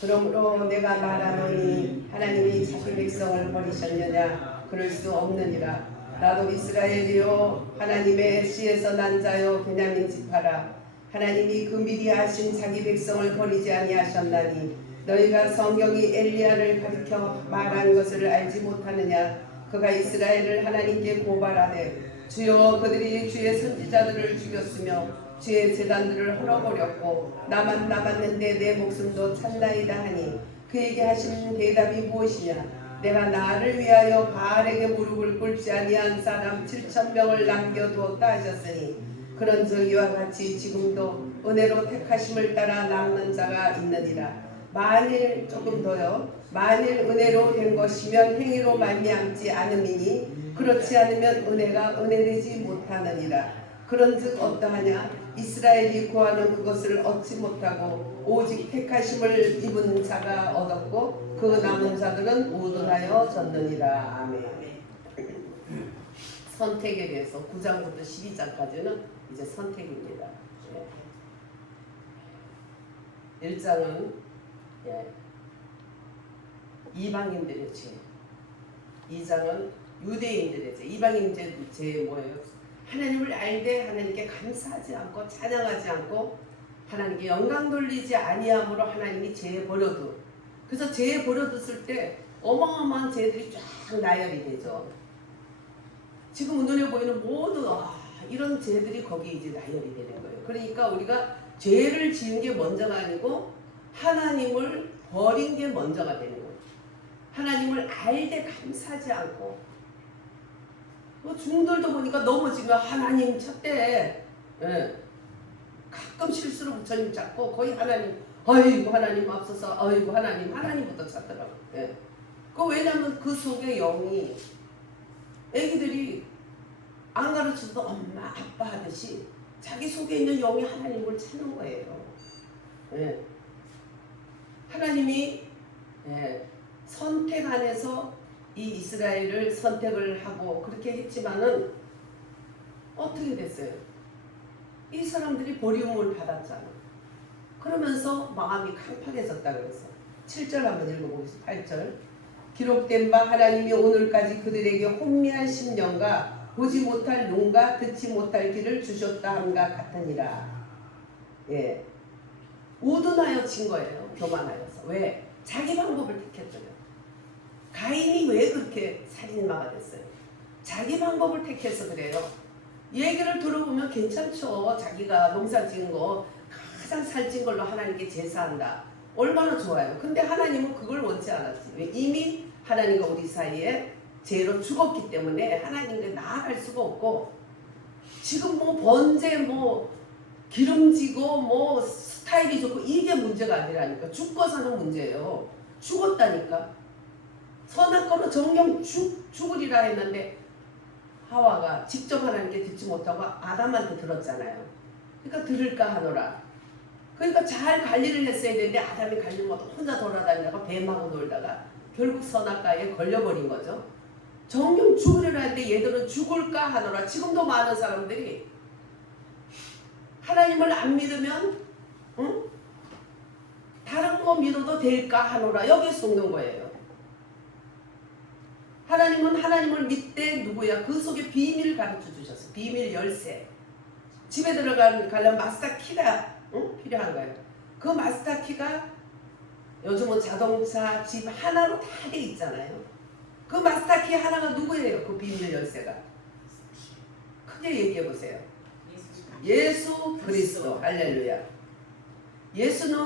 그러므로 내가 말하노니 하나님이 자기 백성을 버리셨느냐? 그럴 수 없느니라. 나도 이스라엘이요 하나님의 씨에서 난 자요 베냐민 지파라. 하나님이 그 미리 하신 자기 백성을 버리지 아니하셨나니 너희가 성경이 엘리야를 가리켜 말한 것을 알지 못하느냐? 그가 이스라엘을 하나님께 고발하되 주여 그들이 주의 선지자들을 죽였으며 주의 제단들을 헐어버렸고 나만 남았는데 내 목숨도 찬나이다 하니 그에게 하신 대답이 무엇이냐? 내가 나를 위하여 바알에게 무릎을 꿇지 아니한 사람 7,000명을 남겨두었다 하셨으니 그런즉 이와 같이 지금도 은혜로 택하심을 따라 남는 자가 있느니라. 만일 조금 더요. 만일 은혜로 된 것이면 행위로 말미암지 않음이니 그렇지 않으면 은혜가 은혜되지 못하느니라. 그런즉 어떠하냐? 이스라엘이 구하는 그것을 얻지 못하고 오직 택하심을 입은 자가 얻었고 그 남은 자들은 우둔하여 졌느니라. 아멘. 선택에 대해서 9장부터 12장까지는 이제 선택입니다. 1장은 이방인들의 죄, 2장은 유대인들의 죄. 이방인들의 죄 뭐예요? 하나님을 알되 하나님께 감사하지 않고 찬양하지 않고 하나님께 영광 돌리지 아니함으로 하나님이 죄에 버려두. 그래서 죄에 버려뒀을 때 어마어마한 죄들이 쫙 나열이 되죠. 지금 눈에 보이는 모든 이런 죄들이 거기에 이제 나열이 되는 거예요. 그러니까 우리가 죄를 지은 게 먼저가 아니고 하나님을 버린 게 먼저가 되는 거예요. 하나님을 알되 감사하지 않고 중들도 보니까 넘어지면 하나님 찾대. 가끔 실수로 부처님 찾고 거의 하나님 아이고 하나님 앞서서 아이고 하나님부터 찾더라고. 왜냐면 그 속에 영이 애기들이 안 가르쳐도 엄마 아빠 하듯이 자기 속에 있는 영이 하나님을 찾는 거예요. 하나님이 선택 안에서 이 이스라엘을 선택을 하고 그렇게 했지만은 어떻게 됐어요? 이 사람들이 버림을 받았잖아. 그러면서 마음이 강팍해졌다 그랬어. 7절 한번 읽어보겠습니다. 8절. 기록된 바 하나님이 오늘까지 그들에게 혼미한 심령과 보지 못할 눈과 듣지 못할 귀를 주셨다 함과 같으니라. 우둔하여 진 거예요. 교만하여서. 왜? 자기 방법을 택했잖아요. 가인이 왜 그렇게 살인마가 됐어요? 자기 방법을 택해서 그래요. 얘기를 들어보면 괜찮죠. 자기가 농사 지은 거 가장 살찐 걸로 하나님께 제사한다. 얼마나 좋아요. 근데 하나님은 그걸 원치 않았지. 왜? 이미 하나님과 우리 사이에 죄로 죽었기 때문에 하나님께 나아갈 수가 없고 지금 번제 기름지고 스타일이 좋고 이게 문제가 아니라니까. 죽고 사는 문제예요. 죽었다니까. 선한 거로 정령 죽으리라 했는데 하와가 직접 하나님께 듣지 못하고 아담한테 들었잖아요. 그러니까 들을까 하노라. 그러니까 잘 관리를 했어야 되는데 아담이 관리 못하고 혼자 돌아다니다가 뱀하고 놀다가 결국 선악과에 걸려버린 거죠. 정령 죽으리라 했는데 얘들은 죽을까 하노라. 지금도 많은 사람들이 하나님을 안 믿으면 다른 거 믿어도 될까 하노라. 여기에 속는 거예요. 하나님은 하나님을 믿되 누구야? 그 속에 비밀을 가르쳐 주셨어. 비밀 열쇠. 집에 들어가려면 마스터 키가 필요한 거예요. 그 마스터 키가 요즘은 자동차 집 하나로 다 돼 있잖아요. 그 마스터 키 하나가 누구예요? 그 비밀 열쇠가. 크게 얘기해 보세요. 예수 그리스도. 할렐루야. 예수는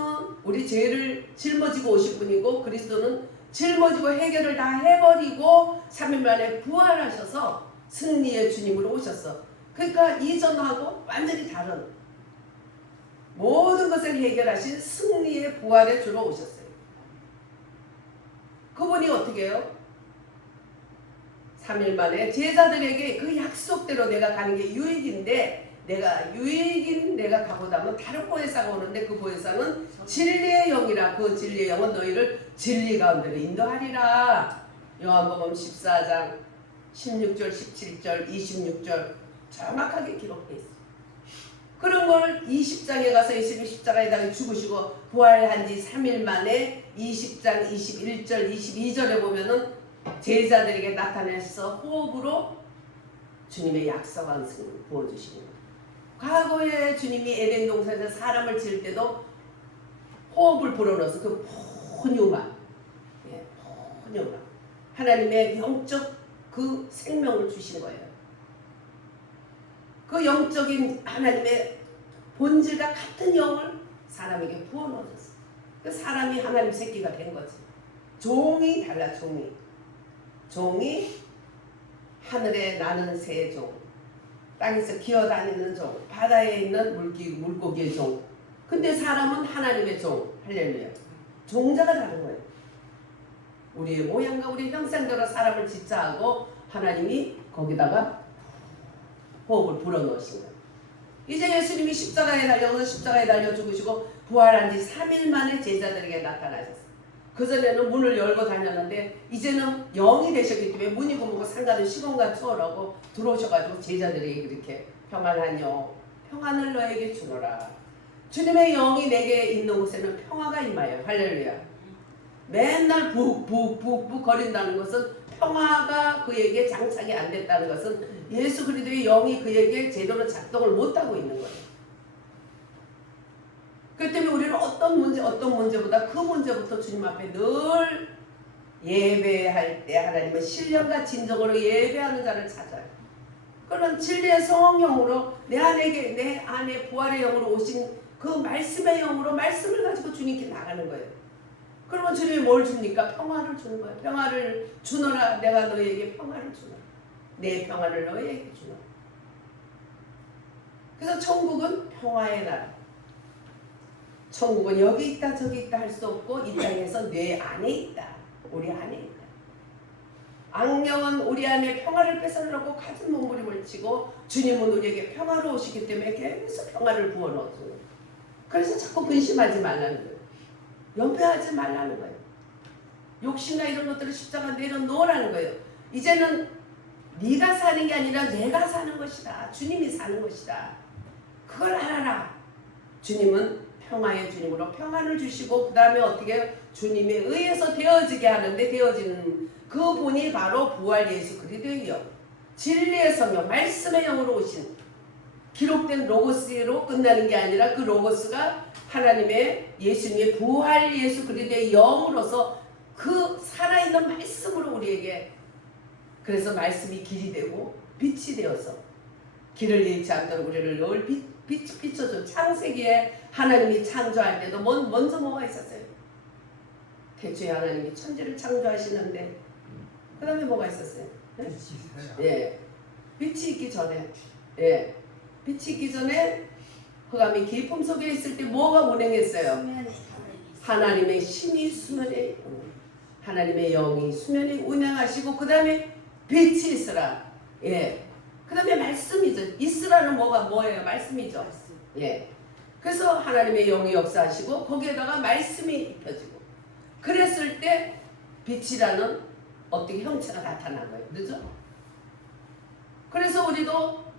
우리 죄를 짊어지고 오신 분이고 그리스도는 짊어지고 해결을 다 해버리고 3일 만에 부활하셔서 승리의 주님으로 오셨어. 그러니까 이전하고 완전히 다른 모든 것을 해결하신 승리의 부활의 주로 오셨어요. 그분이 어떻게 해요? 3일 만에 제자들에게 그 약속대로 내가 가는 게 유익인데 내가 가보다면 다른 보혜사가 오는데 그 보혜사는 진리의 영이라. 그 진리의 영은 너희를 진리 가운데로 인도하리라. 요한복음 14장 16절 17절 26절 정확하게 기록되어 있어요. 그런 걸 20장에 가서 예수님이 십자가에다가 죽으시고 부활한 지 3일 만에 20장 21절 22절에 보면은 제자들에게 나타내서 호흡으로 주님의 약속한 승을 부어주시는 거예요. 과거에 주님이 에덴 동산에서 사람을 지을 때도 호흡을 불어넣어서 그 포뉴마, 포뉴마 하나님의 영적 그 생명을 주신 거예요. 그 영적인 하나님의 본질과 같은 영을 사람에게 부어넣어줬어요. 그 사람이 하나님 새끼가 된 거지. 종이 달라. 종이 하늘에 나는 새 종, 땅에서 기어다니는 종, 바다에 있는 물고기의 종. 근데 사람은 하나님의 종. 할렐루야. 종자가 다른 거예요. 우리의 모양과 우리 형상대로 사람을 짓자하고 하나님이 거기다가 호흡을 불어넣으신 거예요. 이제 예수님이 십자가에 달려 죽으시고 부활한 지 3일 만에 제자들에게 나타나셨어요. 그전에는 문을 열고 다녔는데 이제는 영이 되셨기 때문에 문이고 뭐고 상관은 시공간 초월하고 들어오셔가지고 제자들에게 그렇게 평안하뇨, 평안을 너에게 주노라. 주님의 영이 내게 있는 곳에는 평화가 임하여. 할렐루야. 맨날 북북북북 거린다는 것은 평화가 그에게 장착이 안 됐다는 것은 예수 그리스도의 영이 그에게 제대로 작동을 못하고 있는 거예요. 그 때문에 우리는 어떤 문제보다 그 문제부터 주님 앞에 늘 예배할 때 하나님은 신령과 진정으로 예배하는 자를 찾아요. 그런 진리의 성령으로 내 안에 부활의 영으로 오신 그 말씀의 영으로 말씀을 가지고 주님께 나가는 거예요. 그러면 주님이 뭘 줍니까? 평화를 주는 거예요. 평화를 주노라. 내가 너희에게 평화를 주노라. 내 평화를 너희에게 주노라. 그래서 천국은 평화의 나라. 천국은 여기 있다 저기 있다 할 수 없고 이 땅에서 내 안에 있다. 우리 안에 있다. 악령은 우리 안에 평화를 뺏어놓고 가진 몸부림을 치고 주님은 우리에게 평화로우시기 때문에 계속 평화를 부어넣어줘요. 그래서 자꾸 근심하지 말라는 거예요. 연패하지 말라는 거예요. 욕심이나 이런 것들을 십자가 내려놓으라는 거예요. 이제는 네가 사는 게 아니라 내가 사는 것이다. 주님이 사는 것이다. 그걸 알아라. 주님은 평화의 주님으로 평안을 주시고 그 다음에 어떻게 주님에 의해서 되어지게 하는데 되어지는 그 분이 바로 부활 예수 그리스도의 영, 진리의 성령, 말씀의 영으로 오신 기록된 로고스로 끝나는 게 아니라 그 로고스가 하나님의 예수님의 부활 예수 그리스도의 영으로서 그 살아있는 말씀으로 우리에게 그래서 말씀이 길이 되고 빛이 되어서 길을 잃지 않도록 우리를 늘 비춰줘. 창세기에 하나님이 창조할 때도 먼저 뭐가 있었어요? 태초에 하나님이 천지를 창조하시는데 그 다음에 뭐가 있었어요? 네? 예, 빛이 있기 전에 빛이 있기 전에 흑암이 깊음 속에 있을 때 뭐가 운행했어요? 하나님의 신이 수면에 하나님의 영이 수면에 운행하시고 그 다음에 빛이 있으라. 그 다음에 말씀이죠. 있으라는 뭐예요? 말씀이죠. 그래서 하나님의 영이 역사하시고 거기에다가 말씀이 입혀지고 그랬을 때 빛이라는 어떻게 형체가 나타난 거예요. 그렇죠? 그래서 우리도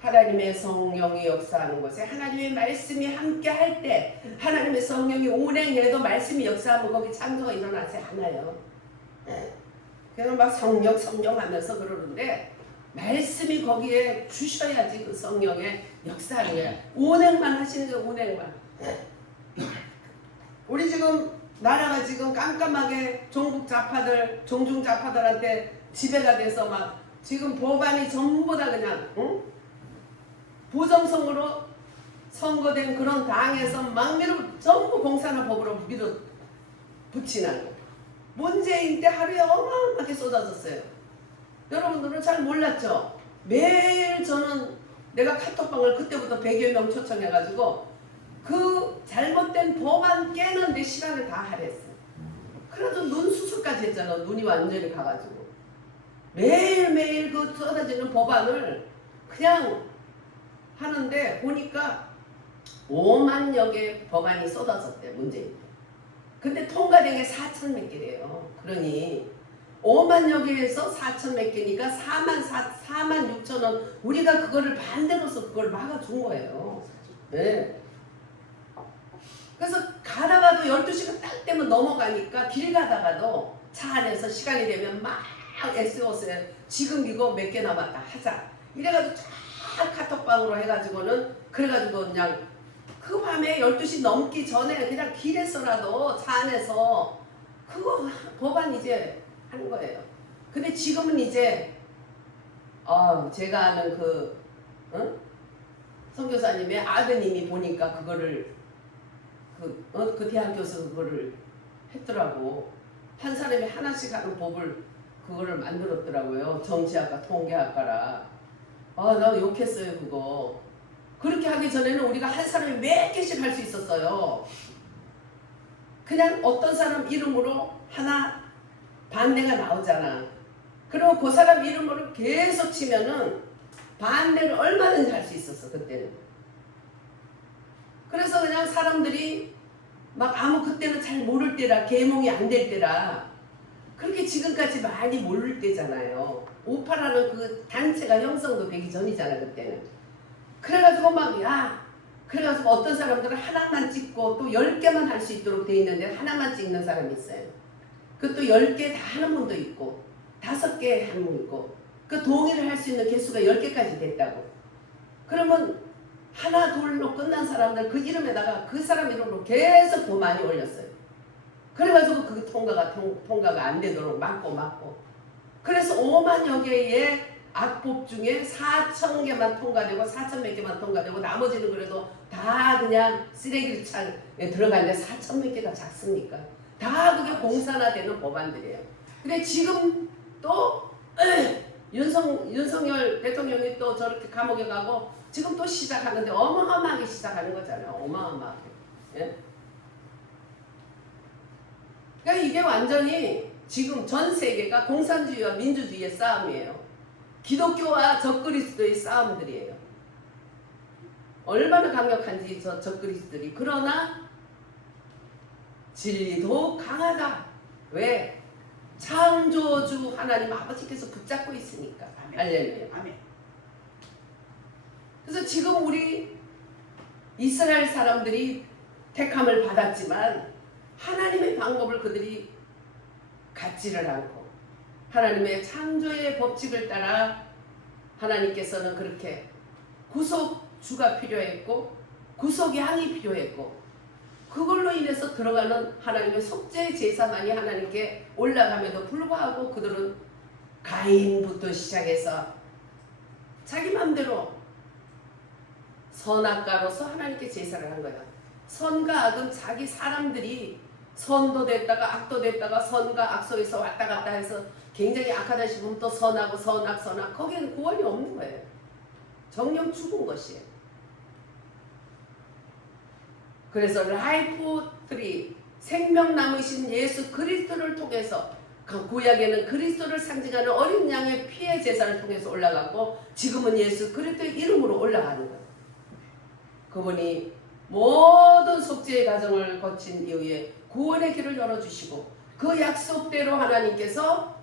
하나님의 성령이 역사하는 곳에 하나님의 말씀이 함께 할 때 하나님의 성령이 운행해도 말씀이 역사하면 거기 창조가 일어나지 않아요. 그래서 막 성령 하면서 그러는데 말씀이 거기에 주셔야지 그 성령의 역사하는 거야. 운행만 하시는 거야. 운행만. 우리 지금 나라가 지금 깜깜하게 종중 좌파들한테 지배가 돼서 막 지금 법안이 전부 다 그냥 부정성으로 선거된 그런 당에서 막 전부 공산화법으로 밀어붙이는 거. 문재인 때 하루에 어마어마하게 쏟아졌어요. 여러분들은 잘 몰랐죠? 매일 저는 내가 카톡방을 그때부터 100여 명 초청해가지고 그 잘못된 법안 깨는데 시간을 다 할애했어요. 그래도 눈 수술까지 했잖아. 눈이 완전히 가가지고. 매일매일 그 쏟아지는 법안을 그냥 하는데 보니까 5만여 개 법안이 쏟아졌대. 문재인 때. 근데 통과된 게 4천 몇 개래요. 그러니 5만여 개에서 4천 몇 개니까 4만 6천 원 우리가 그거를 반대로서 그걸 막아준 거예요. 네. 그래서 가다가도 12시가 딱 되면 넘어가니까 길 가다가도 차 안에서 시간이 되면 막 SOS에 지금 이거 몇 개 남았다 하자 이래가지고 쫙 카톡방으로 해가지고는 그래가지고 그냥 그 밤에 12시 넘기 전에 그냥 길에서라도 차 안에서 그거 법안 이제 하는 거예요. 근데 지금은 이제 제가 아는 그 선교사님의 아드님이 보니까 그거를 그 대학교에서 그거를 했더라고. 한 사람이 하나씩 하는 법을 그거를 만들었더라고요. 정치학과 통계학과라. 나 욕했어요 그거. 그렇게 하기 전에는 우리가 한 사람이 몇 개씩 할 수 있었어요. 그냥 어떤 사람 이름으로 하나 반대가 나오잖아. 그리고 그 사람 이름으로 계속 치면은 반대를 얼마든지 할 수 있었어 그때는. 그래서 그냥 사람들이 막 그때는 잘 모를 때라 계몽이 안 될 때라 그렇게 지금까지 많이 모를 때잖아요. 오파라는 그 단체가 형성도 되기 전이잖아 그때는. 그래가지고 그래가지고 어떤 사람들은 하나만 찍고 또 10개만 할 수 있도록 돼 있는데 하나만 찍는 사람이 있어요. 그 또 10개 다 하는 분도 있고 5개 하는 분 있고 그 동의를 할 수 있는 개수가 10개까지 됐다고. 그러면 하나 둘로 끝난 사람들 그 이름에다가 그 사람 이름으로 계속 더 많이 올렸어요. 그래가지고 그 통과가 안 되도록 막고 그래서 5만여 개의 악법 중에 4,000개만 통과되고 4,000 몇 개만 통과되고 나머지는 그래도 다 그냥 쓰레기창에 들어가는데 4,000 몇 개가 작습니까? 다 그게 공산화되는 법안들이에요. 근데 지금 또 윤석열 대통령이 또 저렇게 감옥에 가고 지금 또 시작하는데 어마어마하게 시작하는 거잖아요. 어마어마하게. 예? 그러니까 이게 완전히 지금 전 세계가 공산주의와 민주주의의 싸움이에요. 기독교와 적그리스도의 싸움들이에요. 얼마나 강력한지 저 적그리스도들이. 그러나 진리도 강하다. 왜? 창조주 하나님 아버지께서 붙잡고 있으니까. 할렐루야. 아멘. 그래서 지금 우리 이스라엘 사람들이 택함을 받았지만 하나님의 방법을 그들이 갖지를 않고 하나님의 창조의 법칙을 따라 하나님께서는 그렇게 구속주가 필요했고 구속양이 필요했고 그걸로 인해서 들어가는 하나님의 속죄 제사만이 하나님께 올라감에도 불구하고 그들은 가인부터 시작해서 자기 맘대로 선악가로서 하나님께 제사를 한 거야. 선과 악은 자기 사람들이 선도 됐다가 악도 됐다가 선과 악 속에서 왔다 갔다 해서 굉장히 악하다 싶으면 또 선하고 선악 거기에는 구원이 없는 거예요. 정령 죽은 것이에요. 그래서 라이프 트리 생명나무이신 예수 그리스도를 통해서 그 구약에는 그리스도를 상징하는 어린 양의 피의 제사를 통해서 올라갔고 지금은 예수 그리스도의 이름으로 올라가는 거예요. 그분이 모든 속죄의 과정을 거친 이후에 구원의 길을 열어주시고 그 약속대로 하나님께서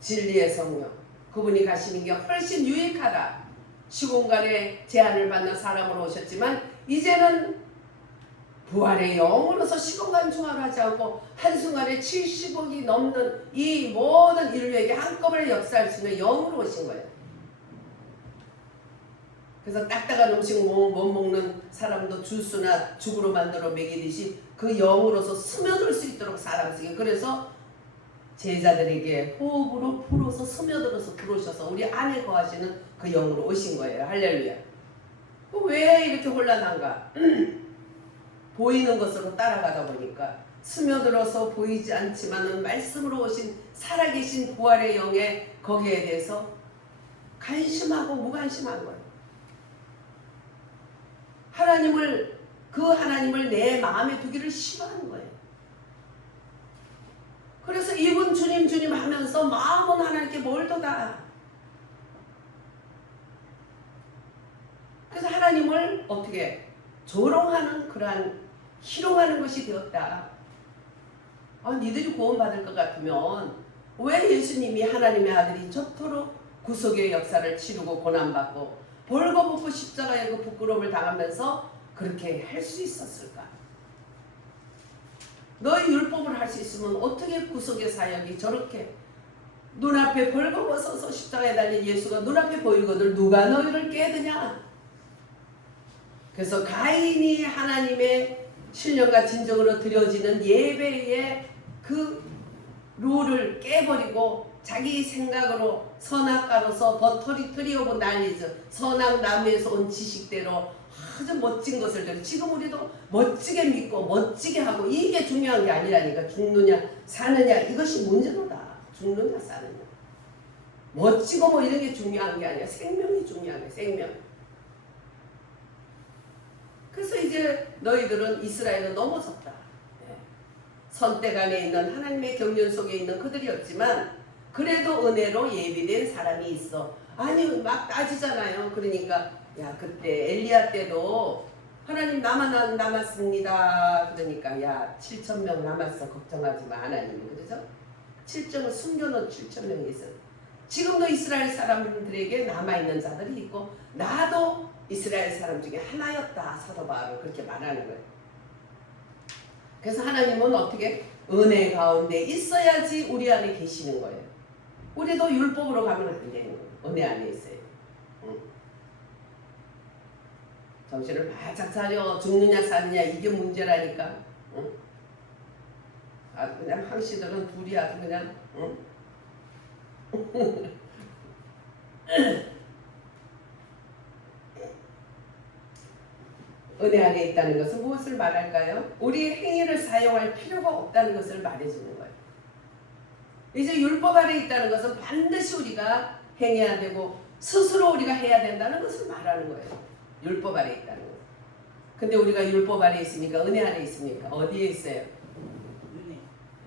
진리의 성령 그분이 가시는 게 훨씬 유익하다. 시공간에 제한을 받는 사람으로 오셨지만 이제는 부활의 영으로서 시공간 중화하지 않고 한순간에 70억이 넘는 이 모든 인류에게 한꺼번에 역사할 수 있는 영으로 오신 거예요. 그래서 딱딱한 음식 못 먹는 사람도 주스나 죽으로 만들어 먹이듯이 그 영으로서 스며들 수 있도록 사람 속에 그래서 제자들에게 호흡으로 불어서 스며들어서 들어오셔서 우리 안에 거하시는 그 영으로 오신 거예요. 할렐루야. 왜 이렇게 혼란한가? 보이는 것으로 따라가다 보니까 스며들어서 보이지 않지만은 말씀으로 오신 살아계신 부활의 영에 거기에 대해서 간심하고 무관심한 거예요. 그 하나님을 내 마음에 두기를 싫어하는 거예요. 그래서 이분 주님 하면서 마음은 하나님께 멀도다. 그래서 하나님을 어떻게 조롱하는 그러한 희롱하는 것이 되었다. 니들이 구원받을 것 같으면 왜 예수님이 하나님의 아들이 저토록 구속의 역사를 치르고 고난받고 벌거벗고 십자가에 그 부끄러움을 당하면서 그렇게 할 수 있었을까? 너희 율법을 할 수 있으면 어떻게 구속의 사역이 저렇게 눈앞에 벌거벗어서 십자가에 달린 예수가 눈앞에 보이거든 누가 너희를 깨드냐? 그래서 가인이 하나님의 신령과 진정으로 드려지는 예배의 그 룰을 깨버리고 자기 생각으로 선악가로서 버터리 오브 날리즈 선악나무에서 온 지식대로 아주 멋진 것을 들어 지금 우리도 멋지게 믿고 멋지게 하고 이게 중요한 게 아니라니까. 죽느냐 사느냐 이것이 문제로다. 죽느냐 사느냐 멋지고 뭐 이런 게 중요한 게 아니야. 생명이 중요한 거야. 생명. 그래서 이제 너희들은 이스라엘은 넘어졌다. 선택 안에 있는 하나님의 경륜 속에 있는 그들이었지만 그래도 은혜로 예비된 사람이 있어. 아니 막 따지잖아요. 그러니까 야 그때 엘리야 때도 하나님 나만 남았습니다. 그러니까 야 7,000명 남았어. 걱정하지 마. 하나님이 그러죠? 7,000을 숨겨놓은 7,000명이 있어. 지금도 이스라엘 사람들에게 남아있는 자들이 있고 나도 이스라엘 사람 중에 하나였다. 사도 바울은 그렇게 말하는 거예요. 그래서 하나님은 어떻게 은혜 가운데 있어야지 우리 안에 계시는 거예요. 우리도 율법으로 가면 안 되는 거예요. 은혜 안에 있어요. 응. 정신을 바짝 차려. 죽느냐 사느냐 이게 문제라니까. 응? 아주 그냥 황씨들은 둘이 아주 그냥 응? 은혜 안에 있다는 것은 무엇을 말할까요? 우리의 행위를 사용할 필요가 없다는 것을 말해주는 거예요. 이제 율법 안에 있다는 것은 반드시 우리가 행해야 되고 스스로 우리가 해야 된다는 것을 말하는 거예요. 율법 안에 있다는 것. 근데 우리가 율법 안에 있습니까? 은혜 안에 있습니까? 어디에 있어요?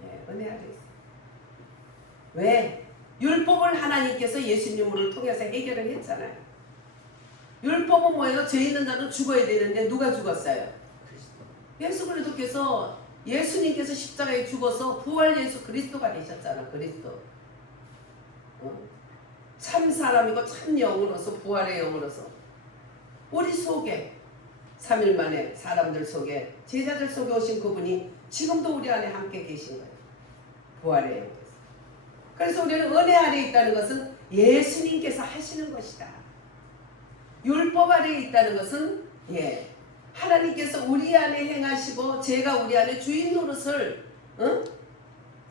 네, 은혜 안에 있어요. 왜? 율법을 하나님께서 예수님을 통해서 해결을 했잖아요. 율법은 뭐예요? 죄 있는 자는 죽어야 되는데 누가 죽었어요? 예수 그리스도께서 예수님께서 십자가에 죽어서 부활 예수 그리스도가 되셨잖아. 그리스도. 참 사람이고 참 영으로서 부활의 영으로서 우리 속에 3일 만에 사람들 속에 제자들 속에 오신 그분이 지금도 우리 안에 함께 계신 거예요. 부활의 영으로서. 그래서 우리는 은혜 안에 있다는 것은 예수님께서 하시는 것이다. 율법 안에 있다는 것은 하나님께서 우리 안에 행하시고 제가 우리 안에 주인 노릇을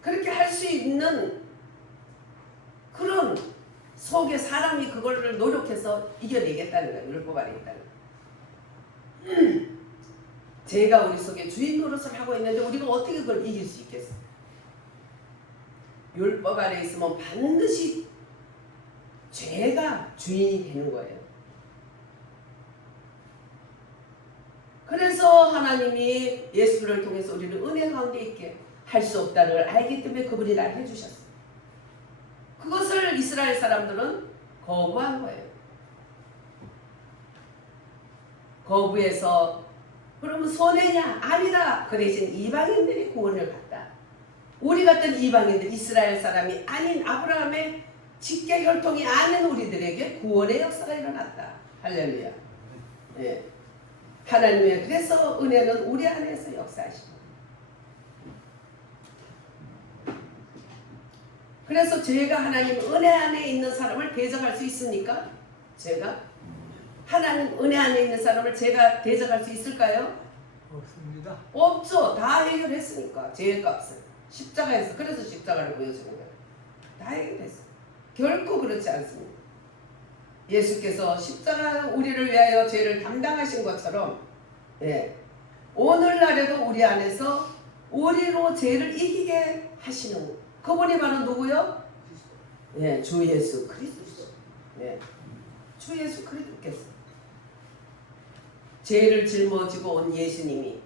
그렇게 할 수 있는 그런 속에 사람이 그거를 노력해서 이겨내겠다는 거예요. 율법 안에 있다는 거예요. 제가 우리 속에 주인 노릇을 하고 있는데 우리가 어떻게 그걸 이길 수 있겠어? 율법 안에 있으면 반드시 죄가 주인이 되는 거예요. 그래서 하나님이 예수를 통해서 우리를 은혜 가운데 있게 할 수 없다는 걸 알기 때문에 그분이 날 해주셨어요. 그것을 이스라엘 사람들은 거부한 거예요. 거부해서 그러면 손해냐? 아니다. 그 대신 이방인들이 구원을 받다. 우리 같은 이방인들 이스라엘 사람이 아닌 아브라함의 직계 혈통이 아닌 우리들에게 구원의 역사가 일어났다. 할렐루야. 예. 하나님의 그래서 은혜는 우리 안에서 역사하시고 그래서 죄가 하나님 은혜 안에 있는 사람을 대적할 수 있습니까? 죄가? 하나님 은혜 안에 있는 사람을 제가 대적할 수 있을까요? 없습니다. 없죠. 다 해결했으니까 죄의 값을 십자가에서 그래서 십자가를 보여주는 거예요. 다 해결했어요. 결코 그렇지 않습니다. 예수께서 십자가 우리를 위하여 죄를 담당하신 것처럼 오늘날에도 우리 안에서 우리로 죄를 이기게 하시는 그분이 바로 누구요? 주 예수 그리스도. 주 예수 그리스도께서 죄를 짊어지고 온 예수님이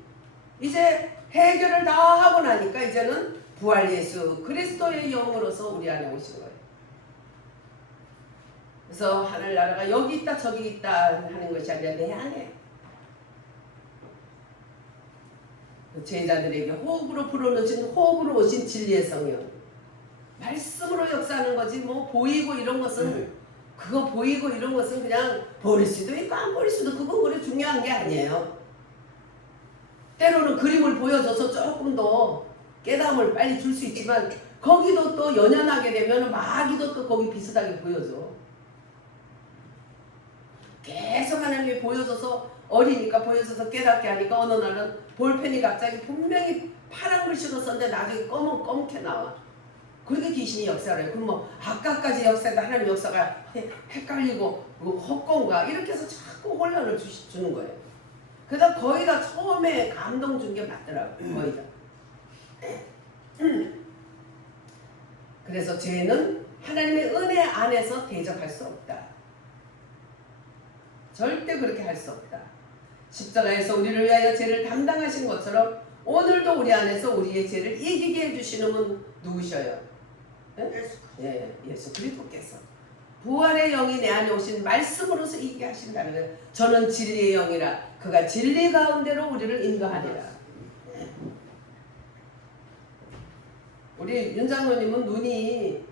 이제 해결을 다 하고 나니까 이제는 부활 예수 그리스도의 영으로서 우리 안에 오신 거예요. 그래서 하늘나라가 여기 있다 저기 있다 하는 것이 아니라 내 안에 제자들에게 호흡으로 불어넣으신 호흡으로 오신 진리의 성령 말씀으로 역사하는 거지 뭐 보이고 이런 것은 그거 보이고 이런 것은 그냥 버릴 수도 있고 안 버릴 수도, 그거 그래 중요한 게 아니에요. 때로는 그림을 보여줘서 조금 더 깨달음을 빨리 줄 수 있지만 거기도 또 연연하게 되면 마귀도 또 거기 비슷하게 보여줘. 계속 하나님이 보여줘서 어리니까 보여줘서 깨닫게 하니까 어느 날은 볼펜이 갑자기 분명히 파란 글씨로 썼는데 나중에 검게 나와. 그렇게 귀신이 역사를 해요. 그럼 뭐 아까까지 역사가 하나님 역사가 헷갈리고 헛건가 이렇게 해서 자꾸 혼란을 주는 거예요. 그래서 거의 다 처음에 감동 준 게 맞더라고요. 거의 다. 그래서 죄는 하나님의 은혜 안에서 대적할 수 없다. 절대 그렇게 할 수 없다. 십자가에서 우리를 위하여 죄를 담당하신 것처럼 오늘도 우리 안에서 우리의 죄를 이기게 해주시는 분 누구셔요? 예수 그리스도께서 부활의 영이 내 안에 오신 말씀으로서 이기게 하신다는 거예요. 저는 진리의 영이라 그가 진리 가운데로 우리를 인도하리라. 우리 윤 장로님은 눈이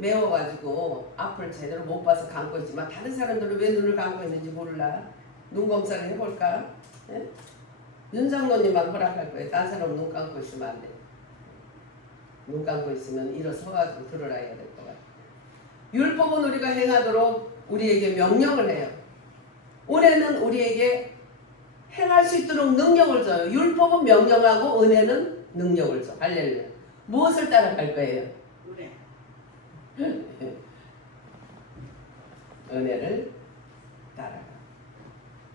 매워가지고 앞을 제대로 못 봐서 감고 있지만 다른 사람들은 왜 눈을 감고 있는지 몰라. 눈 검사를 해볼까? 네? 윤 장로님만 허락할 거예요. 다른 사람은 눈 감고 있으면 안 돼. 눈 감고 있으면 일어서가지고 들어라 해야 될 것 같아요. 율법은 우리가 행하도록 우리에게 명령을 해요. 은혜는 우리에게 행할 수 있도록 능력을 줘요. 율법은 명령하고 은혜는 능력을 줘. 할렐루야. 무엇을 따라갈 거예요? 은혜를 따라가.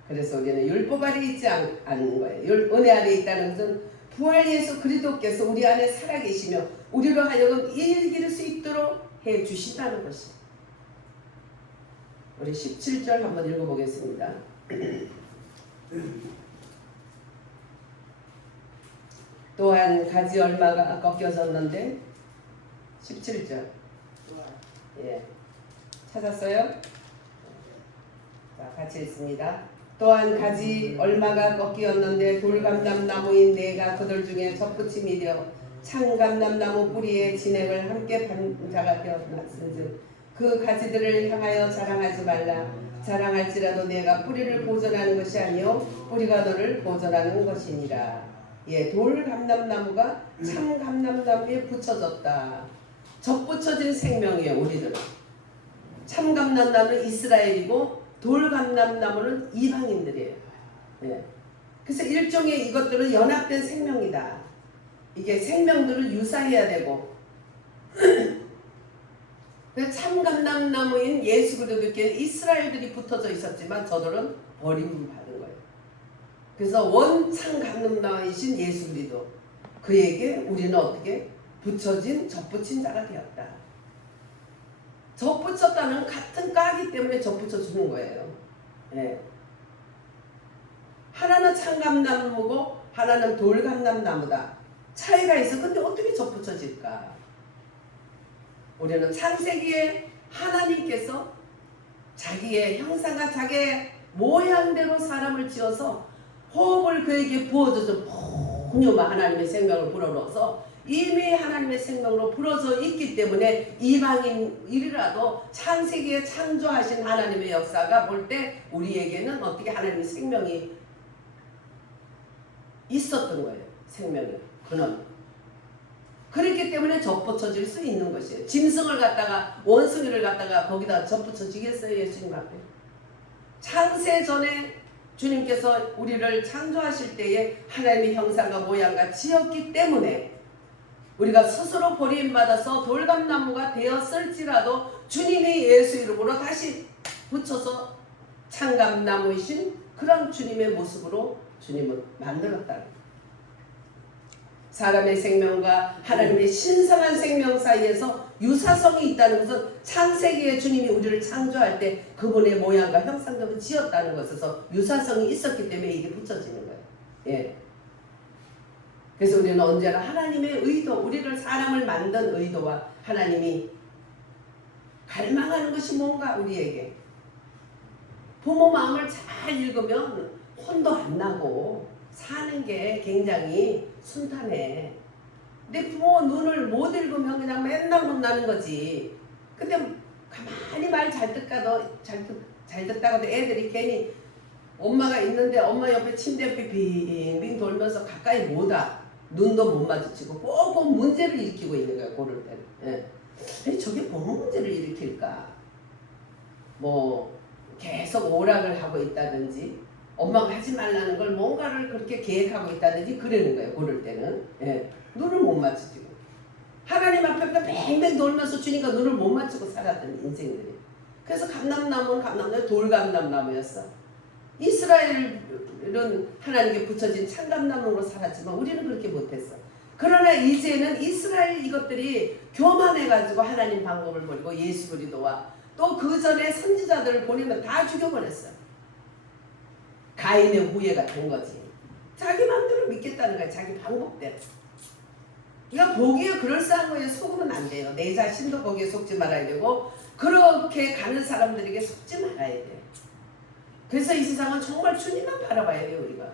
그래서 우리는 율법 아래 있지 않는 거예요. 은혜 아래 있다는 것은 부활 예수 그리스도께서 우리 안에 살아계시며 우리로 하여금 이길 수 있도록 해주신다는 것이에요. 우리 17절 한번 읽어보겠습니다. 또한 가지 얼마가 꺾여졌는데 17절 찾았어요? 자, 같이 읽습니다. 또한 가지 얼마가 꺾이었는데 돌감람나무인 내가 그들 중에 접붙임이 되어 창감람나무 뿌리에 진액을 함께 반자가 되었은즉 그 가지들을 향하여 자랑하지 말라. 자랑할지라도 내가 뿌리를 보존하는 것이 아니요 뿌리가 너를 보존하는 것이니라. 돌감람나무가 참감람나무에 붙여졌다. 접붙여진 생명이에요. 우리들은 참감람나무는 이스라엘이고 돌감람나무는 이방인들이에요. 그래서 일종의 이것들은 연합된 생명이다. 이게 생명들을 유사해야 되고 그래서 참감람나무인 예수 그리스도께 이스라엘들이 붙어져 있었지만 저들은 버림받은 거예요. 그래서 원참감람나무이신 예수 그리스도 그에게 우리는 어떻게 붙여진 접붙인 자가 되었다. 접붙였다는 같은 까기 때문에 접붙여 주는 거예요. 하나는 참감나무고 하나는 돌감람나무다. 차이가 있어. 근데 어떻게 접붙여질까? 우리는 창세기에 하나님께서 자기의 형상과 자기의 모양대로 사람을 지어서 호흡을 그에게 부어줘서 풍요만 하나님의 생명을 불어넣어서 이미 하나님의 생명으로 불어져 있기 때문에 이방인이라도 창세기에 창조하신 하나님의 역사가 볼 때 우리에게는 어떻게 하나님의 생명이 있었던 거예요. 생명이. 근원. 그렇기 때문에 접붙여질 수 있는 것이에요. 짐승을 갖다가 원숭이를 갖다가 거기다 접붙여지겠어요? 예수님 앞에. 창세 전에 주님께서 우리를 창조하실 때에 하나님의 형상과 모양과 지었기 때문에 우리가 스스로 버림받아서 돌감나무가 되었을지라도 주님이 예수 이름으로 다시 붙여서 창감나무이신 그런 주님의 모습으로 주님은 만들었다. 사람의 생명과 하나님의 신성한 생명 사이에서 유사성이 있다는 것은 창세기에 주님이 우리를 창조할 때 그분의 모양과 형상대로 지었다는 것에서 유사성이 있었기 때문에 이게 붙여지는 거예요. 그래서 우리는 언제나 하나님의 의도, 우리를 사람을 만든 의도와 하나님이 갈망하는 것이 뭔가 우리에게 부모 마음을 잘 읽으면 혼도 안 나고 사는 게 굉장히 순탄해. 근데 부모 눈을 못 읽으면 그냥 맨날 혼나는 거지. 근데 가만히 말 잘 듣다가도 애들이 괜히 엄마가 있는데 엄마 옆에 침대 옆에 빙빙 돌면서 가까이 못 와. 눈도 못 마주치고 꼭 문제를 일으키고 있는 거야. 고를 때는. 예. 저게 뭔 문제를 일으킬까? 뭐 계속 오락을 하고 있다든지 엄마가 하지 말라는 걸 뭔가를 그렇게 계획하고 있다든지 그러는 거예요. 고를 때는. 예. 눈을 못 마주치고 하나님 앞에서 뱅뱅 돌면서 주니까 눈을 못 맞추고 살았던 인생들이. 그래서 감람나무는 돌감람나무였어. 이스라엘은 하나님께 붙여진 참감나무로 살았지만 우리는 그렇게 못했어. 그러나 이제는 이스라엘 이것들이 교만해가지고 하나님 방법을 버리고 예수 그리스도와 또 그 전에 선지자들을 보내면 다 죽여버렸어. 가인의 후예가 된 거지. 자기 마음대로 믿겠다는 거야. 자기 방법대로. 그러니까 보기에 그럴싸한 거에 속으면 안 돼요. 내 자신도 거기에 속지 말아야 되고 그렇게 가는 사람들에게 속지 말아야 돼. 그래서 이 세상은 정말 주님만 바라봐야 돼요. 우리가.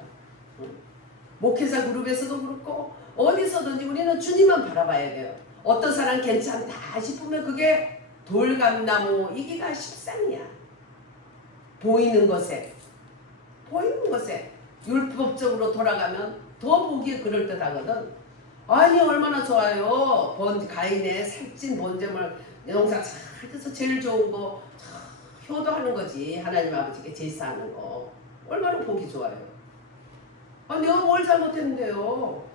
목회자 그룹에서도 그렇고 어디서든지 우리는 주님만 바라봐야 돼요. 어떤 사람 괜찮다 싶으면 그게 돌감나무이기가 십상이야. 보이는 것에 율법적으로 돌아가면 더 보기에 그럴듯하거든. 아니 얼마나 좋아요. 가인의 살찐 번제물 영상 잘 돼서 제일 좋은 거 효도하는 거지. 하나님 아버지께 제사하는 거 얼마나 보기 좋아요. 내가 뭘 잘못했는데요.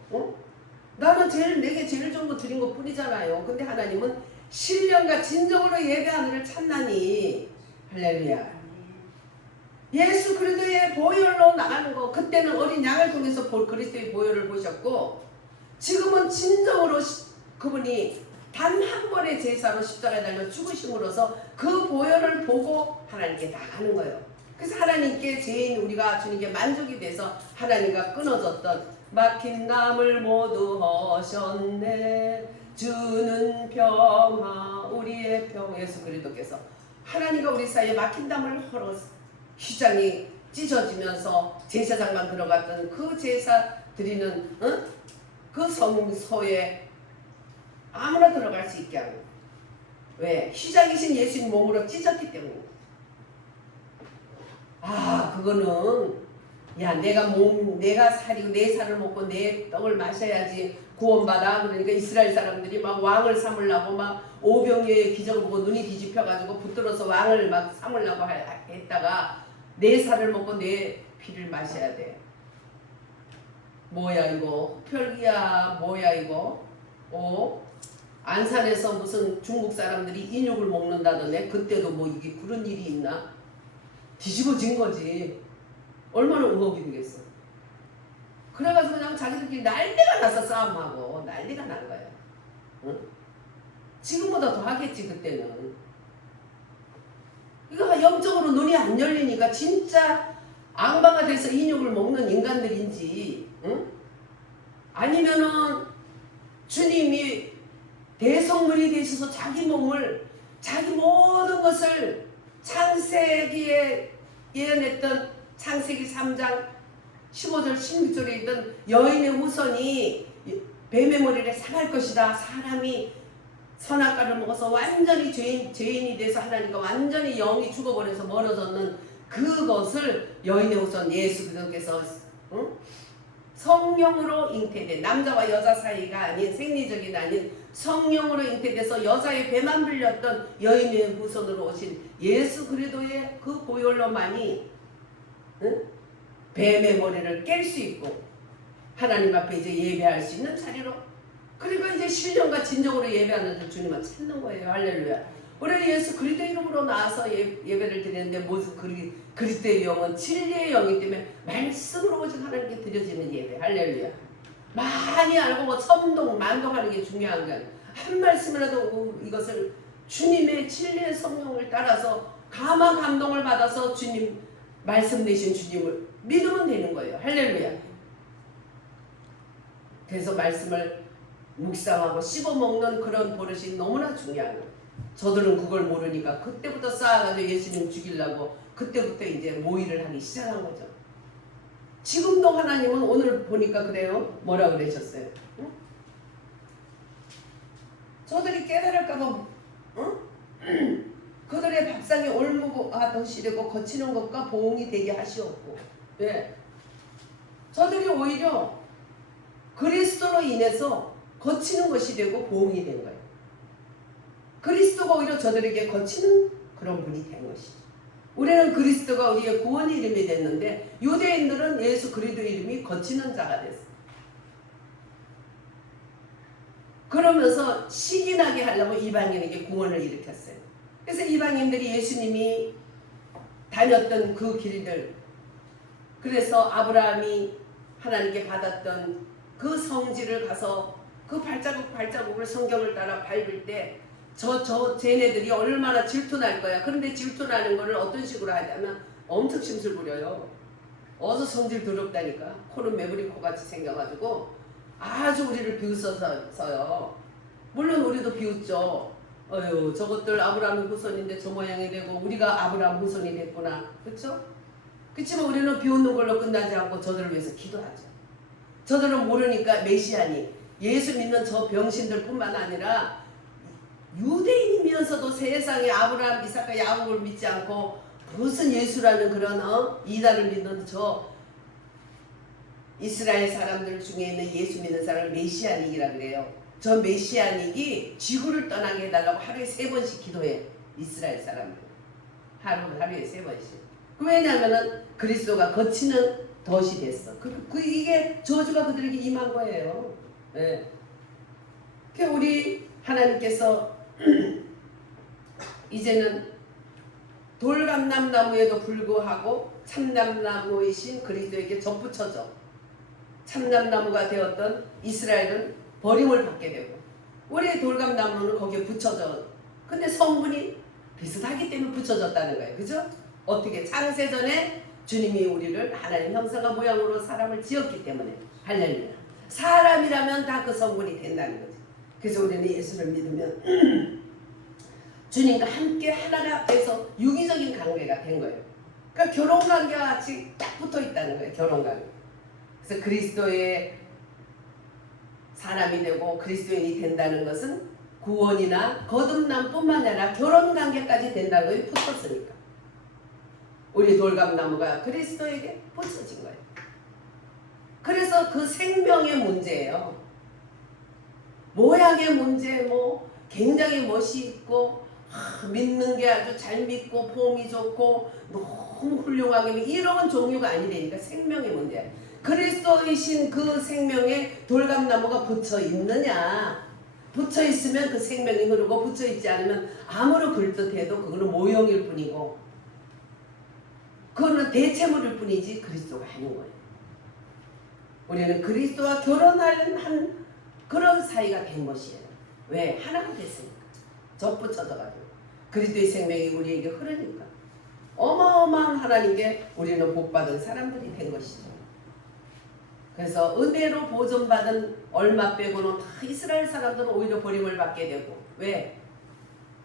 나는 내게 제일 좋은 거 드린 것 뿐이잖아요. 근데 하나님은 신령과 진정으로 예배하는 이를 찾나니. 할렐루야. 예수 그리스도의 보혈로 나가는 거. 그때는 어린 양을 통해서 그리스도의 보혈을 보셨고 지금은 진정으로 그분이 단 한 번의 제사로 십자가에 달려 죽으심으로써 그 보혈을 보고 하나님께 나가는 거예요. 그래서 하나님께 죄인 우리가 주님께 만족이 돼서 하나님과 끊어졌던 막힌 담을 모두 허셨네 주는 평화 우리의 평. 예수 그리스도께서 하나님과 우리 사이에 막힌 담을 헐어 휘장이 찢어지면서 제사장만 들어갔던 그 제사 드리는 그 성소에 아무나 들어갈 수 있게 하고. 왜? 휘장이신 예수님 몸으로 찢었기 때문에. 그거는 내가 살이고 내 살을 먹고 내 떡을 마셔야지 구원받아. 그러니까 이스라엘 사람들이 막 왕을 삼으려고 막 오병이어의 기적을 보고 눈이 뒤집혀가지고 붙들어서 왕을 막 삼으려고 했다가 내 살을 먹고 내 피를 마셔야 돼. 뭐야 이거? 흡혈귀야 뭐야 이거? 안산에서 무슨 중국 사람들이 인육을 먹는다던데 그때도 뭐 이게 그런 일이 있나? 뒤집어진 거지. 얼마나 의혹이 되겠어. 그래가지고 그냥 자기들끼리 난리가 나서 싸움하고 난리가 난 거야. 응? 지금보다 더 하겠지 그때는. 이거 영적으로 눈이 안 열리니까 진짜 앙바가 돼서 인육을 먹는 인간들인지, 응? 아니면은 주님이 대성물이 되셔서 자기 몸을, 자기 모든 것을 창세기에 예언했던 창세기 3장 15절 16절에 있던 여인의 후손이 뱀의 머리를 상할 것이다. 사람이 선악과를 먹어서 완전히 죄인이 돼서 하나님과 완전히 영이 죽어버려서 멀어졌는 그것을 여인의 후손 예수 그리스도께서 성령으로 잉태된, 남자와 여자 사이가 아닌 생리적인 아닌 성령으로 잉태돼서 여자의 배만 불렸던 여인의 후손으로 오신 예수 그리스도의 그 보혈로만이 뱀의 머리를 깰 수 있고 하나님 앞에 이제 예배할 수 있는 자리로, 그리고 이제 신령과 진정으로 예배하는 주님을 찾는 거예요. 할렐루야. 우리 예수 그리스도 이름으로 나와서 예배를 드리는데 무슨 그리스도의 영은 진리의 영이기 때문에 말씀으로 오직 하나님께 드려지는 예배. 할렐루야. 많이 알고 뭐 첨동 만동하는 게 중요한 거야. 한 말씀이라도 이것을 주님의 진리의 성령을 따라서 감화 감동을 받아서 주님 말씀 내신 주님을 믿으면 되는 거예요. 할렐루야. 그래서 말씀을 묵상하고 씹어먹는 그런 버릇이 너무나 중요한 거예요. 저들은 그걸 모르니까 그때부터 쌓아가지고 예수님 죽이려고 그때부터 이제 모의를 하기 시작한 거죠. 지금도 하나님은 오늘 보니까 그래요. 뭐라 그러셨어요? 응? 저들이 깨달을까봐 그들의 밥상에 올무하시려고 거치는 것과 보응이 되게 하시옵고. 네. 저들이 오히려 그리스도로 인해서 거치는 것이 되고 보응이 된 거예요. 그리스도가 오히려 저들에게 거치는 그런 분이 된 것이죠. 우리는 그리스도가 우리의 구원의 이름이 됐는데 유대인들은 예수 그리스도 이름이 거치는 자가 됐어요. 그러면서 시기나게 하려고 이방인에게 구원을 일으켰어요. 그래서 이방인들이 예수님이 다녔던 그 길들, 그래서 아브라함이 하나님께 받았던 그 성지를 가서 그 발자국을 성경을 따라 밟을 때 쟤네들이 얼마나 질투날 거야. 그런데 질투나는 거를 어떤 식으로 하냐면 엄청 심술 부려요. 어서 성질 더럽다니까. 코는 매부리 코같이 생겨가지고 아주 우리를 비웃어서요. 물론 우리도 비웃죠. 어휴, 저것들 아브라함 후손인데 저 모양이 되고 우리가 아브라함 후손이 됐구나. 그렇죠? 그렇지만 우리는 비웃는 걸로 끝나지 않고 저들을 위해서 기도하죠. 저들은 모르니까 메시아니 예수 믿는 저 병신들 뿐만 아니라 유대인이면서도 세상에 아브라함, 이삭과 야곱을 믿지 않고 무슨 예수라는 그런 이단을 믿는 저 이스라엘 사람들 중에 있는 예수 믿는 사람을 메시아닉이라 그래요. 저 메시아닉이 지구를 떠나게 해달라고 하루에 3번씩 기도해. 이스라엘 사람들 하루에 3번씩. 왜냐하면 그리스도가 거치는 덫이 됐어. 이게 저주가 그들에게 임한 거예요. 네. 우리 하나님께서 이제는 돌감람나무에도 불구하고 참남나무이신 그리스도에게 접붙여져 참남나무가 되었던 이스라엘은 버림을 받게 되고 우리 돌감나무는 거기에 붙여져. 근데 성분이 비슷하기 때문에 붙여졌다는 거예요. 그죠? 어떻게? 창세전에 주님이 우리를 하나님 형상과 모양으로 사람을 지었기 때문에. 할렐루야. 사람이라면 다 그 성분이 된다는 거지. 그래서 우리는 예수를 믿으면 주님과 함께 하나가 돼서 유기적인 관계가 된 거예요. 그러니까 결혼관계와 같이 딱 붙어 있다는 거예요. 결혼관계. 그래서 그리스도의 사람이 되고 그리스도인이 된다는 것은 구원이나 거듭남뿐만 아니라 결혼관계까지 된다는 거에 붙었으니까. 우리 돌감나무가 그리스도에게 붙여진 거예요. 그래서 그 생명의 문제예요. 모양의 문제, 굉장히 멋이 있고 믿는 게 아주 잘 믿고 폼이 좋고 너무 훌륭하게 이런 종류가 아니라니까 생명의 문제야. 그리스도이신 그 생명에 돌감나무가 붙여 있느냐? 붙여 있으면 그 생명이 흐르고 붙여 있지 않으면 아무리 그럴듯해도 그거는 모형일 뿐이고 그거는 대체물일 뿐이지 그리스도가 아닌 거예요. 우리는 그리스도와 결혼하는 한 그런 사이가 된 것이에요. 왜? 하나가 됐으니까. 접붙여져가지고 그리스도의 생명이 우리에게 흐르니까 어마어마한 하나님께 우리는 복받은 사람들이 된 것이죠. 그래서 은혜로 보존받은 얼마 빼고는 다 이스라엘 사람들은 오히려 버림을 받게 되고 왜?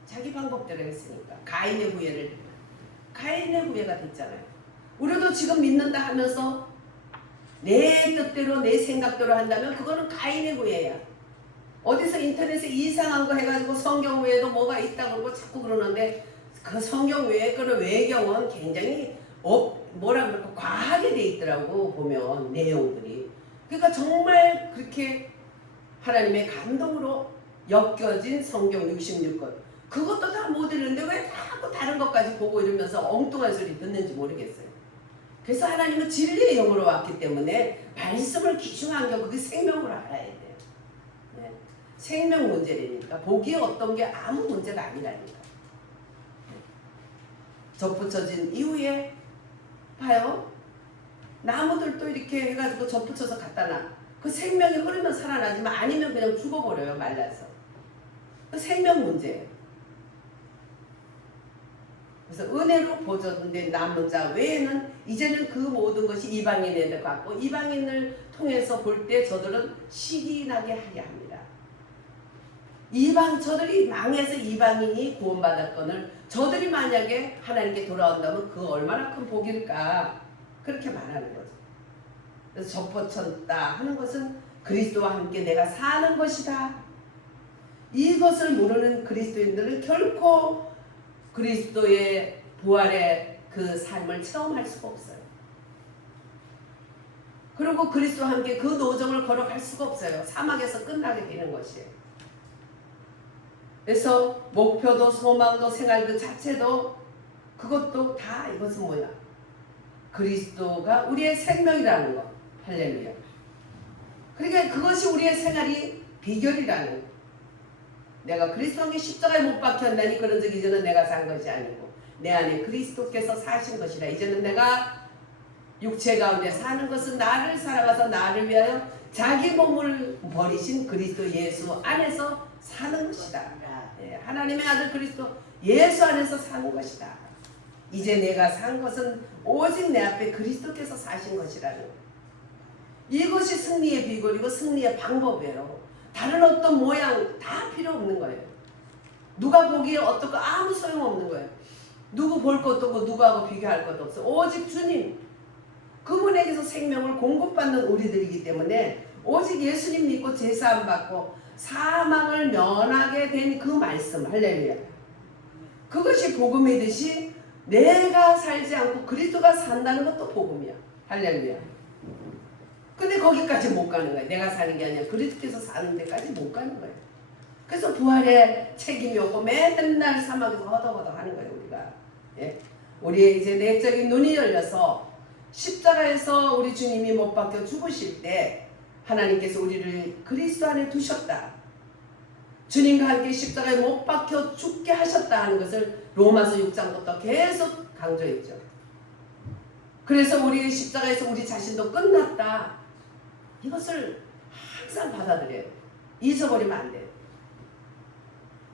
자기 방법대로 했으니까. 가인의 후예가 됐잖아요. 우리도 지금 믿는다 하면서 내 뜻대로 내 생각대로 한다면 그거는 가인의 후예야. 어디서 인터넷에 이상한 거 해가지고 성경 외에도 뭐가 있다고 그러고 자꾸 그러는데 그 성경 외에 그런 외경은 굉장히 과하게 돼 있더라고. 보면 내용들이. 그러니까 정말 그렇게 하나님의 감동으로 엮여진 성경 66권 그것도 다 못 읽는데 왜 자꾸 다른 것까지 보고 이러면서 엉뚱한 소리 듣는지 모르겠어요. 그래서 하나님은 진리의 영으로 왔기 때문에 말씀을 귀중한 게 그게 생명으로 알아야 돼요. 네. 생명 문제라니까. 보기에 어떤 게 아무 문제가 아니라니까. 접붙여진 이후에 봐요. 나무들도 이렇게 해가지고 접붙여서 갖다 놔. 그 생명이 흐르면 살아나지만 아니면 그냥 죽어버려요. 말라서. 그 생명 문제예요. 그래서 은혜로 보존된 남은 자 외에는 이제는 그 모든 것이 이방인에 갖고 이방인을 통해서 볼 때 저들은 시기나게 하게 합니다. 저들이 망해서 이방인이 구원받았거늘 저들이 만약에 하나님께 돌아온다면 그 얼마나 큰 복일까 그렇게 말하는 거죠. 그래서 접붙였다 하는 것은 그리스도와 함께 내가 사는 것이다. 이것을 모르는 그리스도인들은 결코 그리스도의 부활의 그 삶을 체험할 수가 없어요. 그리고 그리스도와 함께 그 노정을 걸어갈 수가 없어요. 사막에서 끝나게 되는 것이에요. 그래서 목표도 소망도 생활 그 자체도 그것도 다 이것은 뭐야? 그리스도가 우리의 생명이라는 거. 할렐루야. 그러니까 그것이 우리의 생활이 비결이라는 거. 내가 그리스도와 함께 십자가에 못 박혔나니 그런 적 이제는 내가 산 것이 아니고 내 안에 그리스도께서 사신 것이라. 이제는 내가 육체 가운데 사는 것은 나를 살아가서 나를 위하여 자기 몸을 버리신 그리스도 예수 안에서 사는 것이다. 하나님의 아들 그리스도 예수 안에서 사는 것이다. 이제 내가 산 것은 오직 내 앞에 그리스도께서 사신 것이라는 이것이 승리의 비결이고 승리의 방법이에요. 다른 어떤 모양 다 필요 없는 거예요. 누가 보기에 어떻고 아무 소용없는 거예요. 누구 볼 것도 없고 누구하고 비교할 것도 없어. 오직 주님 그분에게서 생명을 공급받는 우리들이기 때문에 오직 예수님 믿고 제사함 받고 사망을 면하게 된 그 말씀. 할렐루야. 그것이 복음이듯이 내가 살지 않고 그리스도가 산다는 것도 복음이야. 할렐루야. 근데 거기까지 못 가는 거야. 내가 사는 게 아니라 그리스도께서 사는 데까지 못 가는 거야. 그래서 부활의 책임이 없고 맨날 사막에서 허덕허덕 하는 거예요. 우리가. 예? 우리의 이제 내적인 눈이 열려서 십자가에서 우리 주님이 못 박혀 죽으실 때 하나님께서 우리를 그리스도 안에 두셨다. 주님과 함께 십자가에 못 박혀 죽게 하셨다 하는 것을 로마서 6장부터 계속 강조했죠. 그래서 우리 십자가에서 우리 자신도 끝났다. 이것을 항상 받아들여요. 잊어버리면 안 돼요.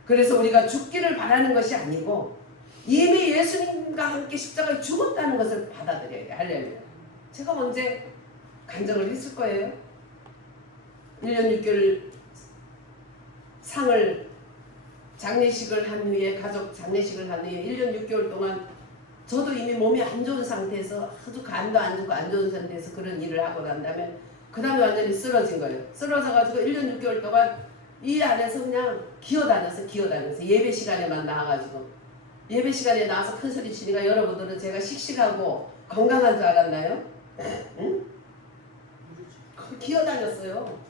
그래서 우리가 죽기를 바라는 것이 아니고 이미 예수님과 함께 십자가에 죽었다는 것을 받아들여야 돼요. 할렐루야. 제가 언제 간증을 했을 거예요. 1년 6개월 상을 장례식을 한 후에 가족 장례식을 한 후에 1년 6개월 동안 저도 이미 몸이 안 좋은 상태에서 아주 간도 안 좋고 안 좋은 상태에서 그런 일을 하고 난 다음에 그 다음에 완전히 쓰러진 거예요. 쓰러져가지고 1년 6개월 동안 이 안에서 그냥 기어다녀서 예배 시간에만 나와가지고 예배 시간에 나와서 큰 소리 치니까 여러분들은 제가 씩씩하고 건강한 줄 알았나요? 응? 기어다녔어요.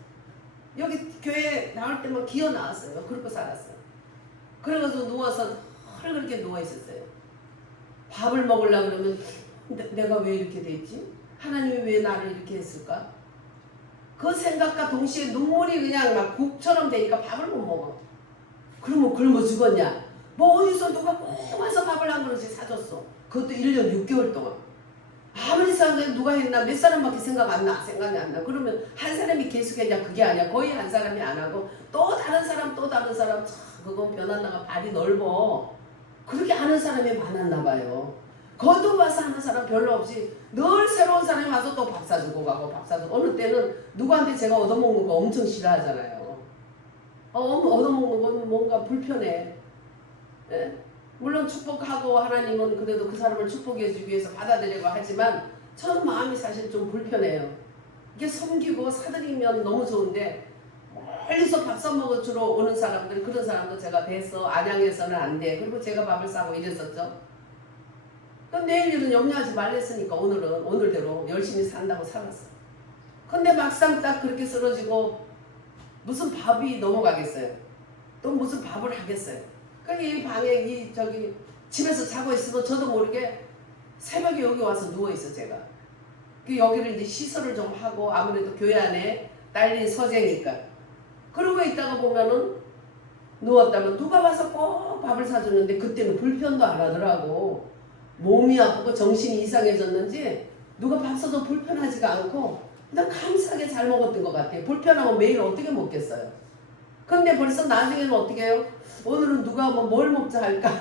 여기 교회 나올 때만 기어 나왔어요. 그러고 살았어요. 그래가지고 누워서 그렇게 누워 있었어요. 밥을 먹으려고 그러면 내가 왜 이렇게 됐지? 하나님이 왜 나를 이렇게 했을까? 그 생각과 동시에 눈물이 그냥 막 국처럼 되니까 밥을 못 먹어. 그러면 굶어 죽었냐? 뭐 어디서 누가 꼭 와서 밥을 한 그릇씩 사줬어. 그것도 1년 6개월 동안. 아무리 생각해도 누가 했나 몇 사람밖에 생각이 안 나. 그러면 한 사람이 계속했냐? 그게 아니야. 거의 한 사람이 안 하고 또 다른 사람 참 그건 변한다가 발이 넓어. 그렇게 하는 사람이 많았나 봐요. 거듭 와서 하는 사람 별로 없이 늘 새로운 사람이 와서 또 밥 사주고 가고 밥 사주고. 어느 때는 누구한테 제가 얻어먹는 거 엄청 싫어하잖아요. 얻어먹는 건 뭔가 불편해. 예? 물론 축복하고 하나님은 그래도 그 사람을 축복해 주기 위해서 받아들이려고 하지만 저는 마음이 사실 좀 불편해요. 이게 섬기고 사드리면 너무 좋은데 멀리서 밥 사먹어 주러 오는 사람들, 그런 사람도 제가 뵈서 안양에서는 안 돼. 그리고 제가 밥을 싸고 이랬었죠. 그럼 내일 일은 염려하지 말랬으니까 오늘대로 열심히 산다고 살았어. 근데 막상 딱 그렇게 쓰러지고 무슨 밥이 넘어가겠어요. 또 무슨 밥을 하겠어요. 그러니까 이 방에 집에서 자고 있으면 저도 모르게 새벽에 여기 와서 누워 있어 제가. 그 여기를 이제 시설을 좀 하고 아무래도 교회 안에 딸린 서재니까. 그러고 있다가 보면은 누웠다면 누가 와서 꼭 밥을 사줬는데 그때는 불편도 안 하더라고. 몸이 아프고 정신이 이상해졌는지 누가 밥 사줘 불편하지가 않고 그냥 감사하게 잘 먹었던 것 같아요. 불편하면 매일 어떻게 먹겠어요. 근데 벌써 나중에는 어떻게 해요? 오늘은 누가 뭘 먹자 할까?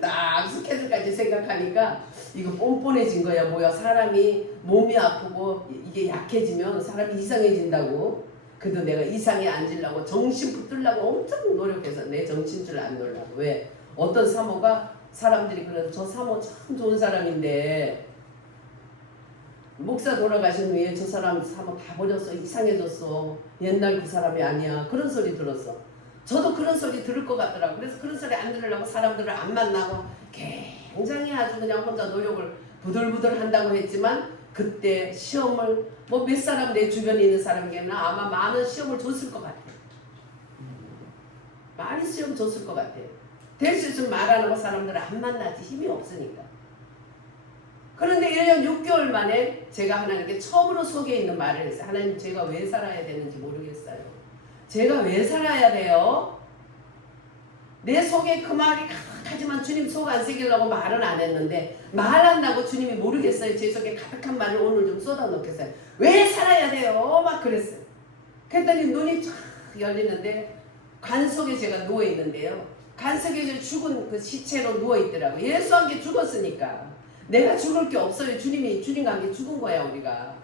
딱 스케줄까지 생각하니까 이거 뻔뻔해진 거야. 뭐야, 사람이 몸이 아프고 이게 약해지면 사람이 이상해진다고. 그래도 내가 이상에 앉으려고 정신 붙들려고 엄청 노력해서 내 정신줄 안 놀라고. 왜? 어떤 사모가 사람들이 그래도 저 사모 참 좋은 사람인데 목사 돌아가신 후에 저 사람 사모 다 버렸어. 이상해졌어. 옛날 그 사람이 아니야. 그런 소리 들었어. 저도 그런 소리 들을 것 같더라고요. 그래서 그런 소리 안 들으려고 사람들을 안 만나고 굉장히 아주 그냥 혼자 노력을 부들부들 한다고 했지만 그때 시험을 뭐 몇 사람 내 주변에 있는 사람에게는 아마 많은 시험을 줬을 것 같아요. 많이 시험 줬을 것 같아요. 될 수 있으면 말 안 하고 사람들을 안 만나지 힘이 없으니까. 그런데 1년 6개월 만에 제가 하나님께 처음으로 속에 있는 말을 했어요. 하나님 제가 왜 살아야 되는지 모르겠어요. 제가 왜 살아야 돼요? 내 속에 그 말이 가득하지만 주님 속 안 새기려고 말은 안 했는데 말한다고 주님이 모르겠어요. 제 속에 가득한 말을 오늘 좀 쏟아놓겠어요. 왜 살아야 돼요? 막 그랬어요. 그랬더니 눈이 쫙 열리는데 관 속에 제가 누워있는데요. 관 속에 죽은 그 시체로 누워있더라고요. 예수와 함께 죽었으니까. 내가 죽을 게 없어요. 주님과 함께 죽은 거야 우리가.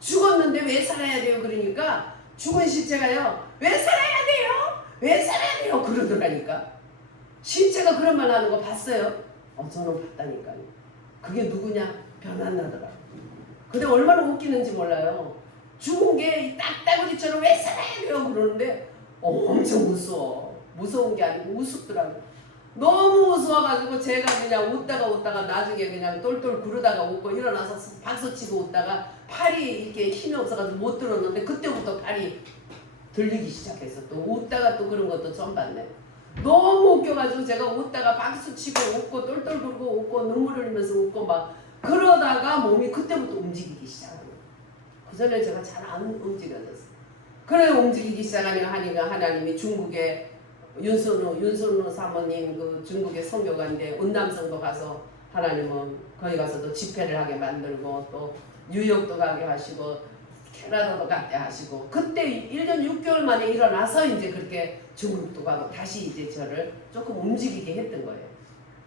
죽었는데 왜 살아야 돼요? 그러니까 죽은 시체가요. 왜 살아야 돼요? 왜 살아야 돼요? 그러더라니까. 시체가 그런 말 하는 거 봤어요? 저는 봤다니까요. 그게 누구냐? 변환나더라고요. 근데 얼마나 웃기는지 몰라요. 죽은 게 딱따구리처럼 왜 살아야 돼요? 그러는데 엄청 무서워. 무서운 게 아니고 우습더라고요. 너무 무서워가지고 제가 그냥 웃다가 나중에 그냥 똘똘 구르다가 웃고 일어나서 박수치고 웃다가 팔이 이렇게 힘이 없어가지고 못 들었는데 그때부터 팔이 들리기 시작했어. 또 웃다가 또 그런 것도 처음 봤네. 너무 웃겨가지고 제가 웃다가 박수치고 웃고 똘똘 구르고 웃고 눈물 흘리면서 웃고 막 그러다가 몸이 그때부터 움직이기 시작하는 거예요. 그 전에 제가 잘 안 움직여졌어요. 그래 움직이기 시작하니까 하나님이 중국에 윤선우 사모님 그 중국의 선교가인데 운남성도 가서 하나님은 거기 가서도 집회를 하게 만들고 또 뉴욕도 가게 하시고 캐나다도 가게 하시고 그때 1년 6개월 만에 일어나서 이제 그렇게 중국도 가고 다시 이제 저를 조금 움직이게 했던 거예요.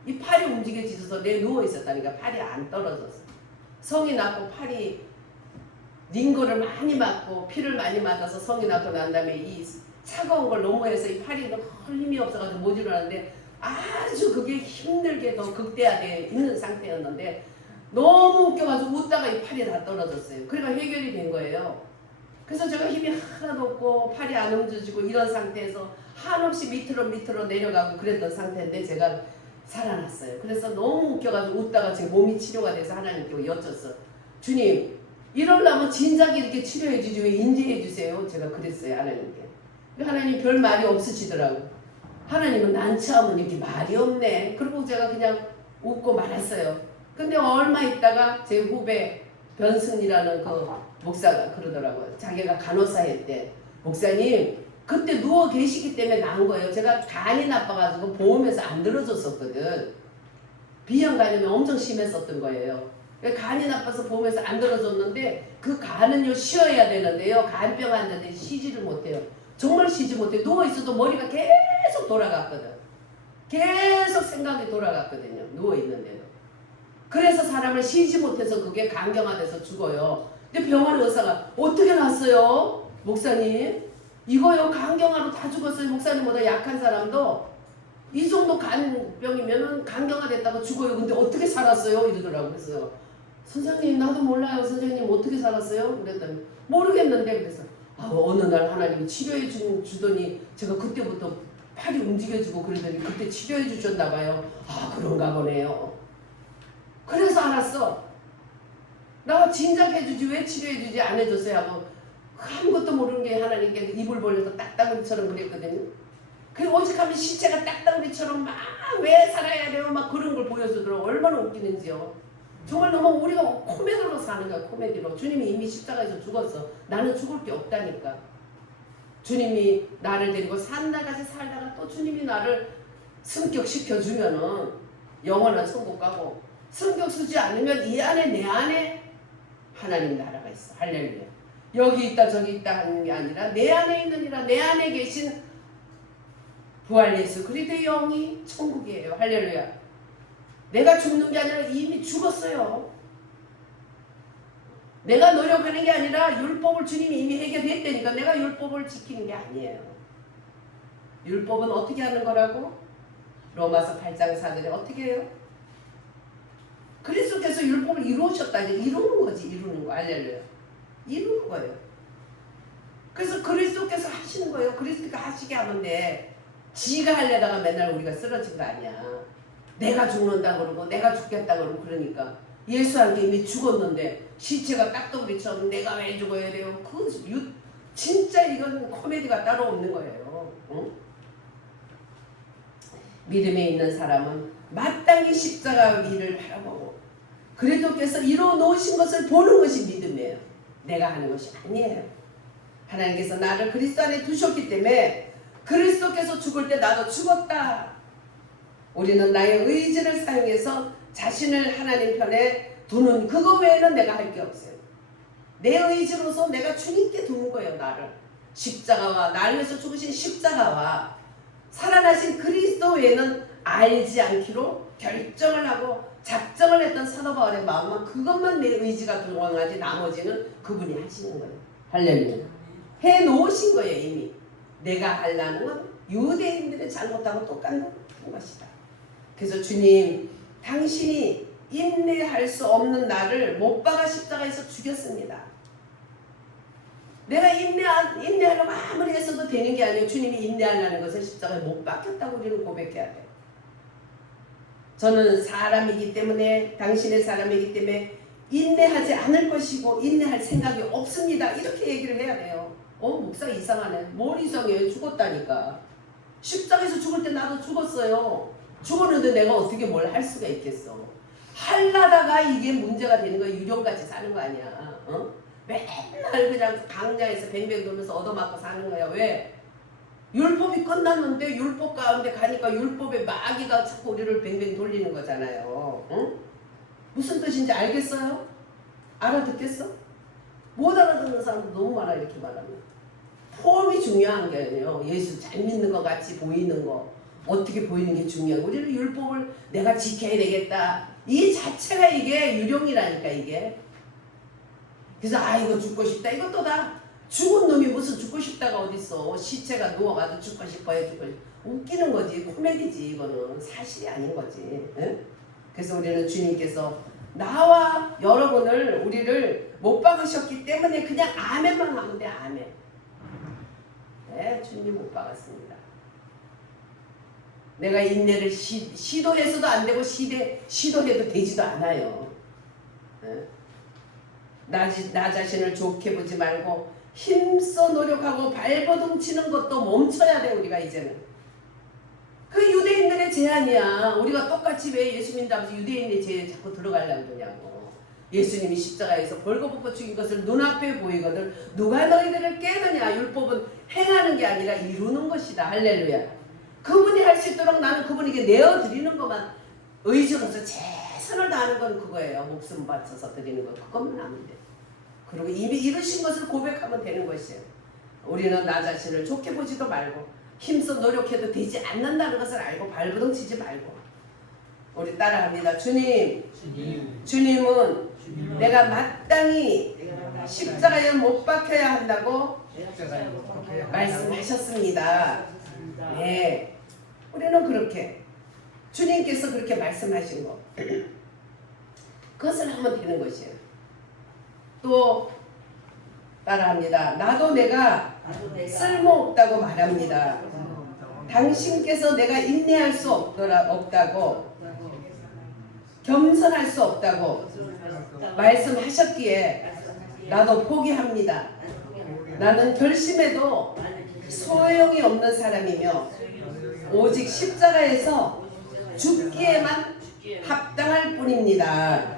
이 팔이 움직여지셔서 내 누워 있었다니까 팔이 안 떨어졌어. 성이 났고 팔이 링거를 많이 맞고 피를 많이 맞아서 성이 나고 난 다음에 이 차가운 걸 너무해서 이 팔이 너무 힘이 없어가지고 못 일어나는데 아주 그게 힘들게 더 극대화되어 있는 상태였는데 너무 웃겨가지고 웃다가 이 팔이 다 떨어졌어요. 그러니까 해결이 된 거예요. 그래서 제가 힘이 하나도 없고 팔이 안 움직이고 이런 상태에서 한없이 밑으로 내려가고 그랬던 상태인데 제가 살아났어요. 그래서 너무 웃겨가지고 웃다가 제 몸이 치료가 돼서 하나님께 여쭸어. 주님 이러려면 진작에 이렇게 치료해 주지 왜 인지해 주세요. 제가 그랬어요 하나님께. 하나님 별 말이 없으시더라고. 하나님은 난처하면 이렇게 말이 없네. 그리고 제가 그냥 웃고 말았어요. 근데 얼마 있다가 제 후배 변승이라는 그 목사가 그러더라고요. 자기가 간호사 했대. 목사님 그때 누워 계시기 때문에 나은 거예요. 제가 간이 나빠가지고 보험에서 안 들어줬었거든. B형 간염이 엄청 심했었던 거예요. 간이 나빠서 보험에서 안 들어줬는데 그 간은요 쉬어야 되는데요. 간병 환자들이 쉬지를 못해요. 정말 쉬지 못해. 누워있어도 머리가 계속 돌아갔거든. 계속 생각이 돌아갔거든요. 누워있는데도. 그래서 사람을 쉬지 못해서 그게 간경화돼서 죽어요. 근데 병원 의사가 어떻게 났어요? 목사님 이거요 간경화로 다 죽었어요. 목사님보다 약한 사람도 이 정도 간병이면 간경화됐다고 죽어요. 근데 어떻게 살았어요? 이러더라고요. 그래서 선생님 나도 몰라요. 선생님 어떻게 살았어요? 그랬더니 모르겠는데 그래서 어느 날 하나님이 치료해 주더니 제가 그때부터 팔이 움직여지고 그러더니 그때 치료해 주셨나 봐요. 그런가 보네요. 그래서 알았어. 나 진작 해주지 왜 치료해 주지 안 해줬어요 하고 아무것도 모르는 게 하나님께 입을 벌려서 딱따구리처럼 그랬거든요. 그리고 오직하면 시체가 딱따구리처럼 막 왜 살아야 돼요 막 그런 걸 보여주더라고. 얼마나 웃기는지요. 정말 너무 우리가 코미디로 사는 거야. 코미디로. 주님이 이미 십자가에서 죽었어. 나는 죽을 게 없다니까. 주님이 나를 데리고 산날까지 살다가 또 주님이 나를 승격시켜주면은 영원한 천국 가고 승격 쓰지 않으면 이 안에 내 안에 하나님 나라가 있어. 할렐루야. 여기 있다 저기 있다 하는 게 아니라 내 안에 있느니라. 내 안에 계신 부활 예수 그리스도의 영이 천국이에요. 할렐루야. 내가 죽는 게 아니라 이미 죽었어요. 내가 노력하는 게 아니라 율법을 주님이 이미 해결했다니까 내가 율법을 지키는 게 아니에요. 율법은 어떻게 하는 거라고? 로마서 8장 4절에 어떻게 해요? 그리스도께서 율법을 이루셨다. 이제 이루는 거지. 이루는 거. 알렐루야. 이루는 거예요. 그래서 그리스도께서 하시는 거예요. 그리스도가 하시게 하면 돼. 지가 하려다가 맨날 우리가 쓰러진 거 아니야. 내가 죽는다 그러고 내가 죽겠다 그러고 그러니까 예수한테 이미 죽었는데 시체가 딱더구리처럼 내가 왜 죽어야 돼요? 진짜 이건 코미디가 따로 없는 거예요. 응? 믿음에 있는 사람은 마땅히 십자가 위를 바라보고 그리스도께서 이루어 놓으신 것을 보는 것이 믿음이에요. 내가 하는 것이 아니에요. 하나님께서 나를 그리스도 안에 두셨기 때문에 그리스도께서 죽을 때 나도 죽었다. 우리는 나의 의지를 사용해서 자신을 하나님 편에 두는 그거 외에는 내가 할 게 없어요. 내 의지로서 내가 주님께 두는 거예요. 나를 십자가와 나를 위해서 죽으신 십자가와 살아나신 그리스도 외에는 알지 않기로 결정을 하고 작정을 했던 사도 바울의 마음은 그것만 내 의지가 동원하지 나머지는 그분이 하시는 거예요. 할렐루야. 해놓으신 거예요. 이미 내가 하려는 건 유대인들의 잘못하고 똑같은 것이다. 그래서 주님 당신이 인내할 수 없는 나를 못 박아 십자가에서 죽였습니다. 내가 인내하려고 아무리 했어도 되는 게 아니에요. 주님이 인내하려는 것을 십자가에 못 박혔다고 우리는 고백해야 돼요. 저는 사람이기 때문에 당신의 사람이기 때문에 인내하지 않을 것이고 인내할 생각이 없습니다. 이렇게 얘기를 해야 돼요. 목사 이상하네. 뭘 이상해. 죽었다니까. 십자가에서 죽을 때 나도 죽었어요. 죽었는데 내가 어떻게 뭘 할 수가 있겠어. 하려다가 이게 문제가 되는 거야. 유령같이 사는 거 아니야. 맨날 그냥 강야에서 뱅뱅 돌면서 얻어맞고 사는 거야. 왜? 율법이 끝났는데 율법 가운데 가니까 율법의 마귀가 자꾸 우리를 뱅뱅 돌리는 거잖아요. 응? 무슨 뜻인지 알겠어요? 알아듣겠어? 못 알아듣는 사람도 너무 많아. 이렇게 말하면 폼이 중요한 게 아니에요. 예수 잘 믿는 것 같이 보이는 거, 어떻게 보이는 게 중요해요. 우리는 율법을 내가 지켜야 되겠다, 이 자체가 이게 유령이라니까. 이게 그래서 이거 죽고 싶다, 이것도 다 죽은 놈이 무슨 죽고 싶다가 어딨어. 시체가 누워가도 죽고 싶어요. 웃기는 거지. 코미디지. 이거는 사실이 아닌 거지. 응? 그래서 우리는 주님께서 나와 여러분을, 우리를 못 박으셨기 때문에 그냥 아멘만 하면 돼. 아멘. 네, 주님 못 박았습니다. 내가 인내를 시도해서도 안 되고 시도해도 되지도 않아요. 네? 나 자신을 좋게 보지 말고 힘써 노력하고 발버둥 치는 것도 멈춰야 돼. 우리가 이제는 그 유대인들의 제안이야. 우리가 똑같이 왜 예수 믿는다면서 유대인의 제에 자꾸 들어가려고 그러냐고. 예수님이 십자가에서 벌거벗고 죽인 것을 눈앞에 보이거든 누가 너희들을 깨느냐. 율법은 행하는 게 아니라 이루는 것이다. 할렐루야. 그분이 할 수 있도록 나는 그분에게 내어드리는 것만, 의지로서 최선을 다하는 건 그거예요. 목숨 바쳐서 드리는 것, 그것만 하면 돼. 그리고 이미 이루신 것을 고백하면 되는 것이에요. 우리는 나 자신을 좋게 보지도 말고 힘써 노력해도 되지 않는다는 것을 알고 발버둥 치지 말고 우리 따라합니다. 주님은 내가 마땅히 십자가에 못 박혀야 한다고 말씀하셨습니다. 네, 우리는 그렇게 주님께서 그렇게 말씀하신 거 그것을 하면 되는 것이에요. 또 따라합니다. 나도 내가 쓸모없다고 말합니다. 당신께서 내가 인내할 수 없다고, 겸손할 수 없다고 말씀하셨기에 나도 포기합니다. 나는 결심해도 소용이 없는 사람이며 오직 십자가에서 죽기에만 합당할 뿐입니다.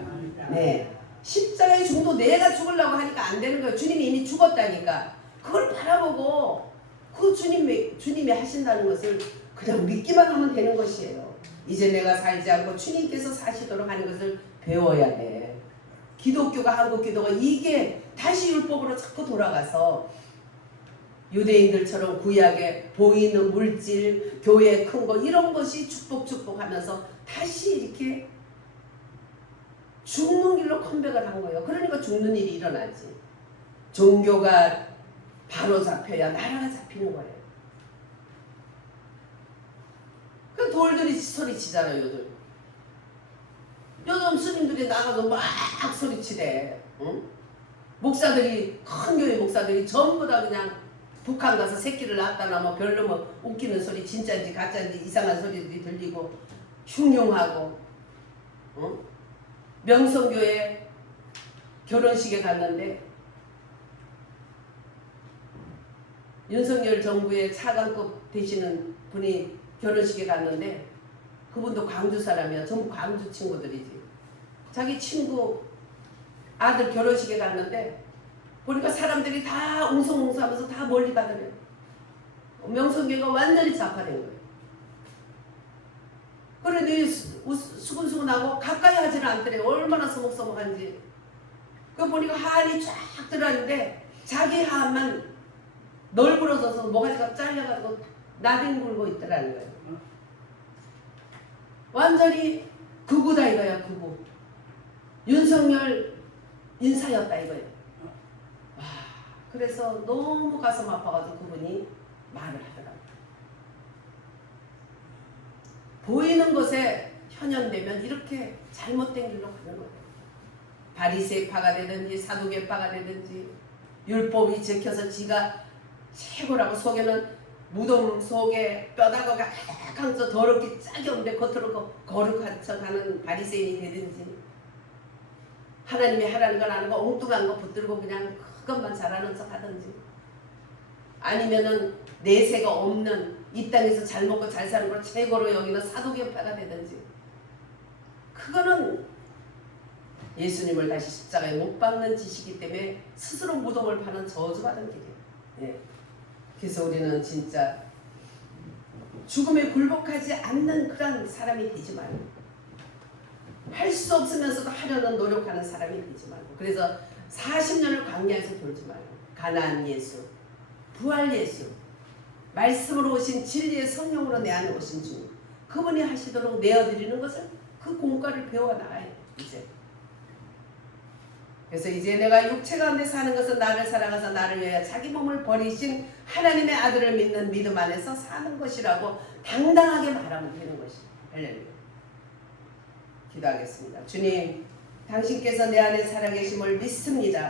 네, 십자가에 죽어도 내가 죽으려고 하니까 안 되는 거예요. 주님이 이미 죽었다니까. 그걸 바라보고 그 주님이 하신다는 것을 그냥 믿기만 하면 되는 것이에요. 이제 내가 살지 않고 주님께서 사시도록 하는 것을 배워야 돼. 기독교가, 한국 기도가 이게 다시 율법으로 자꾸 돌아가서 유대인들처럼 구약에 보이는 물질, 교회 큰 거 이런 것이 축복하면서 다시 이렇게 죽는 길로 컴백을 한 거예요. 그러니까 죽는 일이 일어나지. 종교가 바로 잡혀야 나라가 잡히는 거예요. 그 돌들이 소리치잖아요. 요즘 스님들이 나가서 막 소리치대. 응? 목사들이, 큰 교회 목사들이 전부 다 그냥 북한 가서 새끼를 낳았다 나면 별로 뭐 웃기는 소리 진짜인지 가짜인지 이상한 소리들이 들리고 흉흉하고 명성교회 결혼식에 갔는데 윤석열 정부의 차관급 되시는 분이 결혼식에 갔는데 그분도 광주 사람이야. 전부 광주 친구들이지. 자기 친구 아들 결혼식에 갔는데 보니까 사람들이 다 웅성웅성하면서 다 멀리 가더래요. 명성교회가 완전히 좌파된 거예요. 그런데 수근수근하고 가까이 하지는 않더래요. 얼마나 서먹서먹한지. 그 보니까 하안이 쫙 들어왔는데 자기 하안만 널브러져서 모가지가 잘려가지고 나뒹굴고 있더라는 거예요. 완전히 극우다 이거야. 극우. 윤석열 인사였다 이거예요. 와, 그래서 너무 가슴 아파가지고 그분이 말을 하더라고요. 보이는 것에 현현되면 이렇게 잘못된 길로 가는 거예요. 바리새파가 되든지 사두개파가 되든지 율법이 적혀서 지가 최고라고 속에는 무덤 속에 뼈다귀가 가득한 더럽게 짝이 없는데 겉으로 거룩한 척하는 바리새인이 되든지 하나님이 하라는 건 안 하고 엉뚱한 거 붙들고 그냥 그것만 잘하는 척 하든지 아니면은 내세가 없는 이 땅에서 잘 먹고 잘 사는 걸 최고로 여기는 사두개파가 되든지 그거는 예수님을 다시 십자가에 못 박는 짓이기 때문에 스스로 무덤을 파는 저주받은 길이에요. 예. 그래서 우리는 진짜 죽음에 굴복하지 않는 그런 사람이 되지 말고 할 수 없으면서도 하려는 노력하는 사람이 되지 말고 그래서 40년을 광야에서 돌지 말고 가나안 예수, 부활 예수, 말씀으로 오신 진리의 성령으로 내 안에 오신 주님 그분이 하시도록 내어드리는 것을 그 공과를 배워나가야 돼 이제. 그래서 이제 내가 육체 가운데 사는 것은 나를 사랑하사 나를 위하여 자기 몸을 버리신 하나님의 아들을 믿는 믿음 안에서 사는 것이라고 당당하게 말하면 되는 것이에요. 할렐루야. 기도하겠습니다. 주님, 당신께서 내 안에 살아계심을 믿습니다.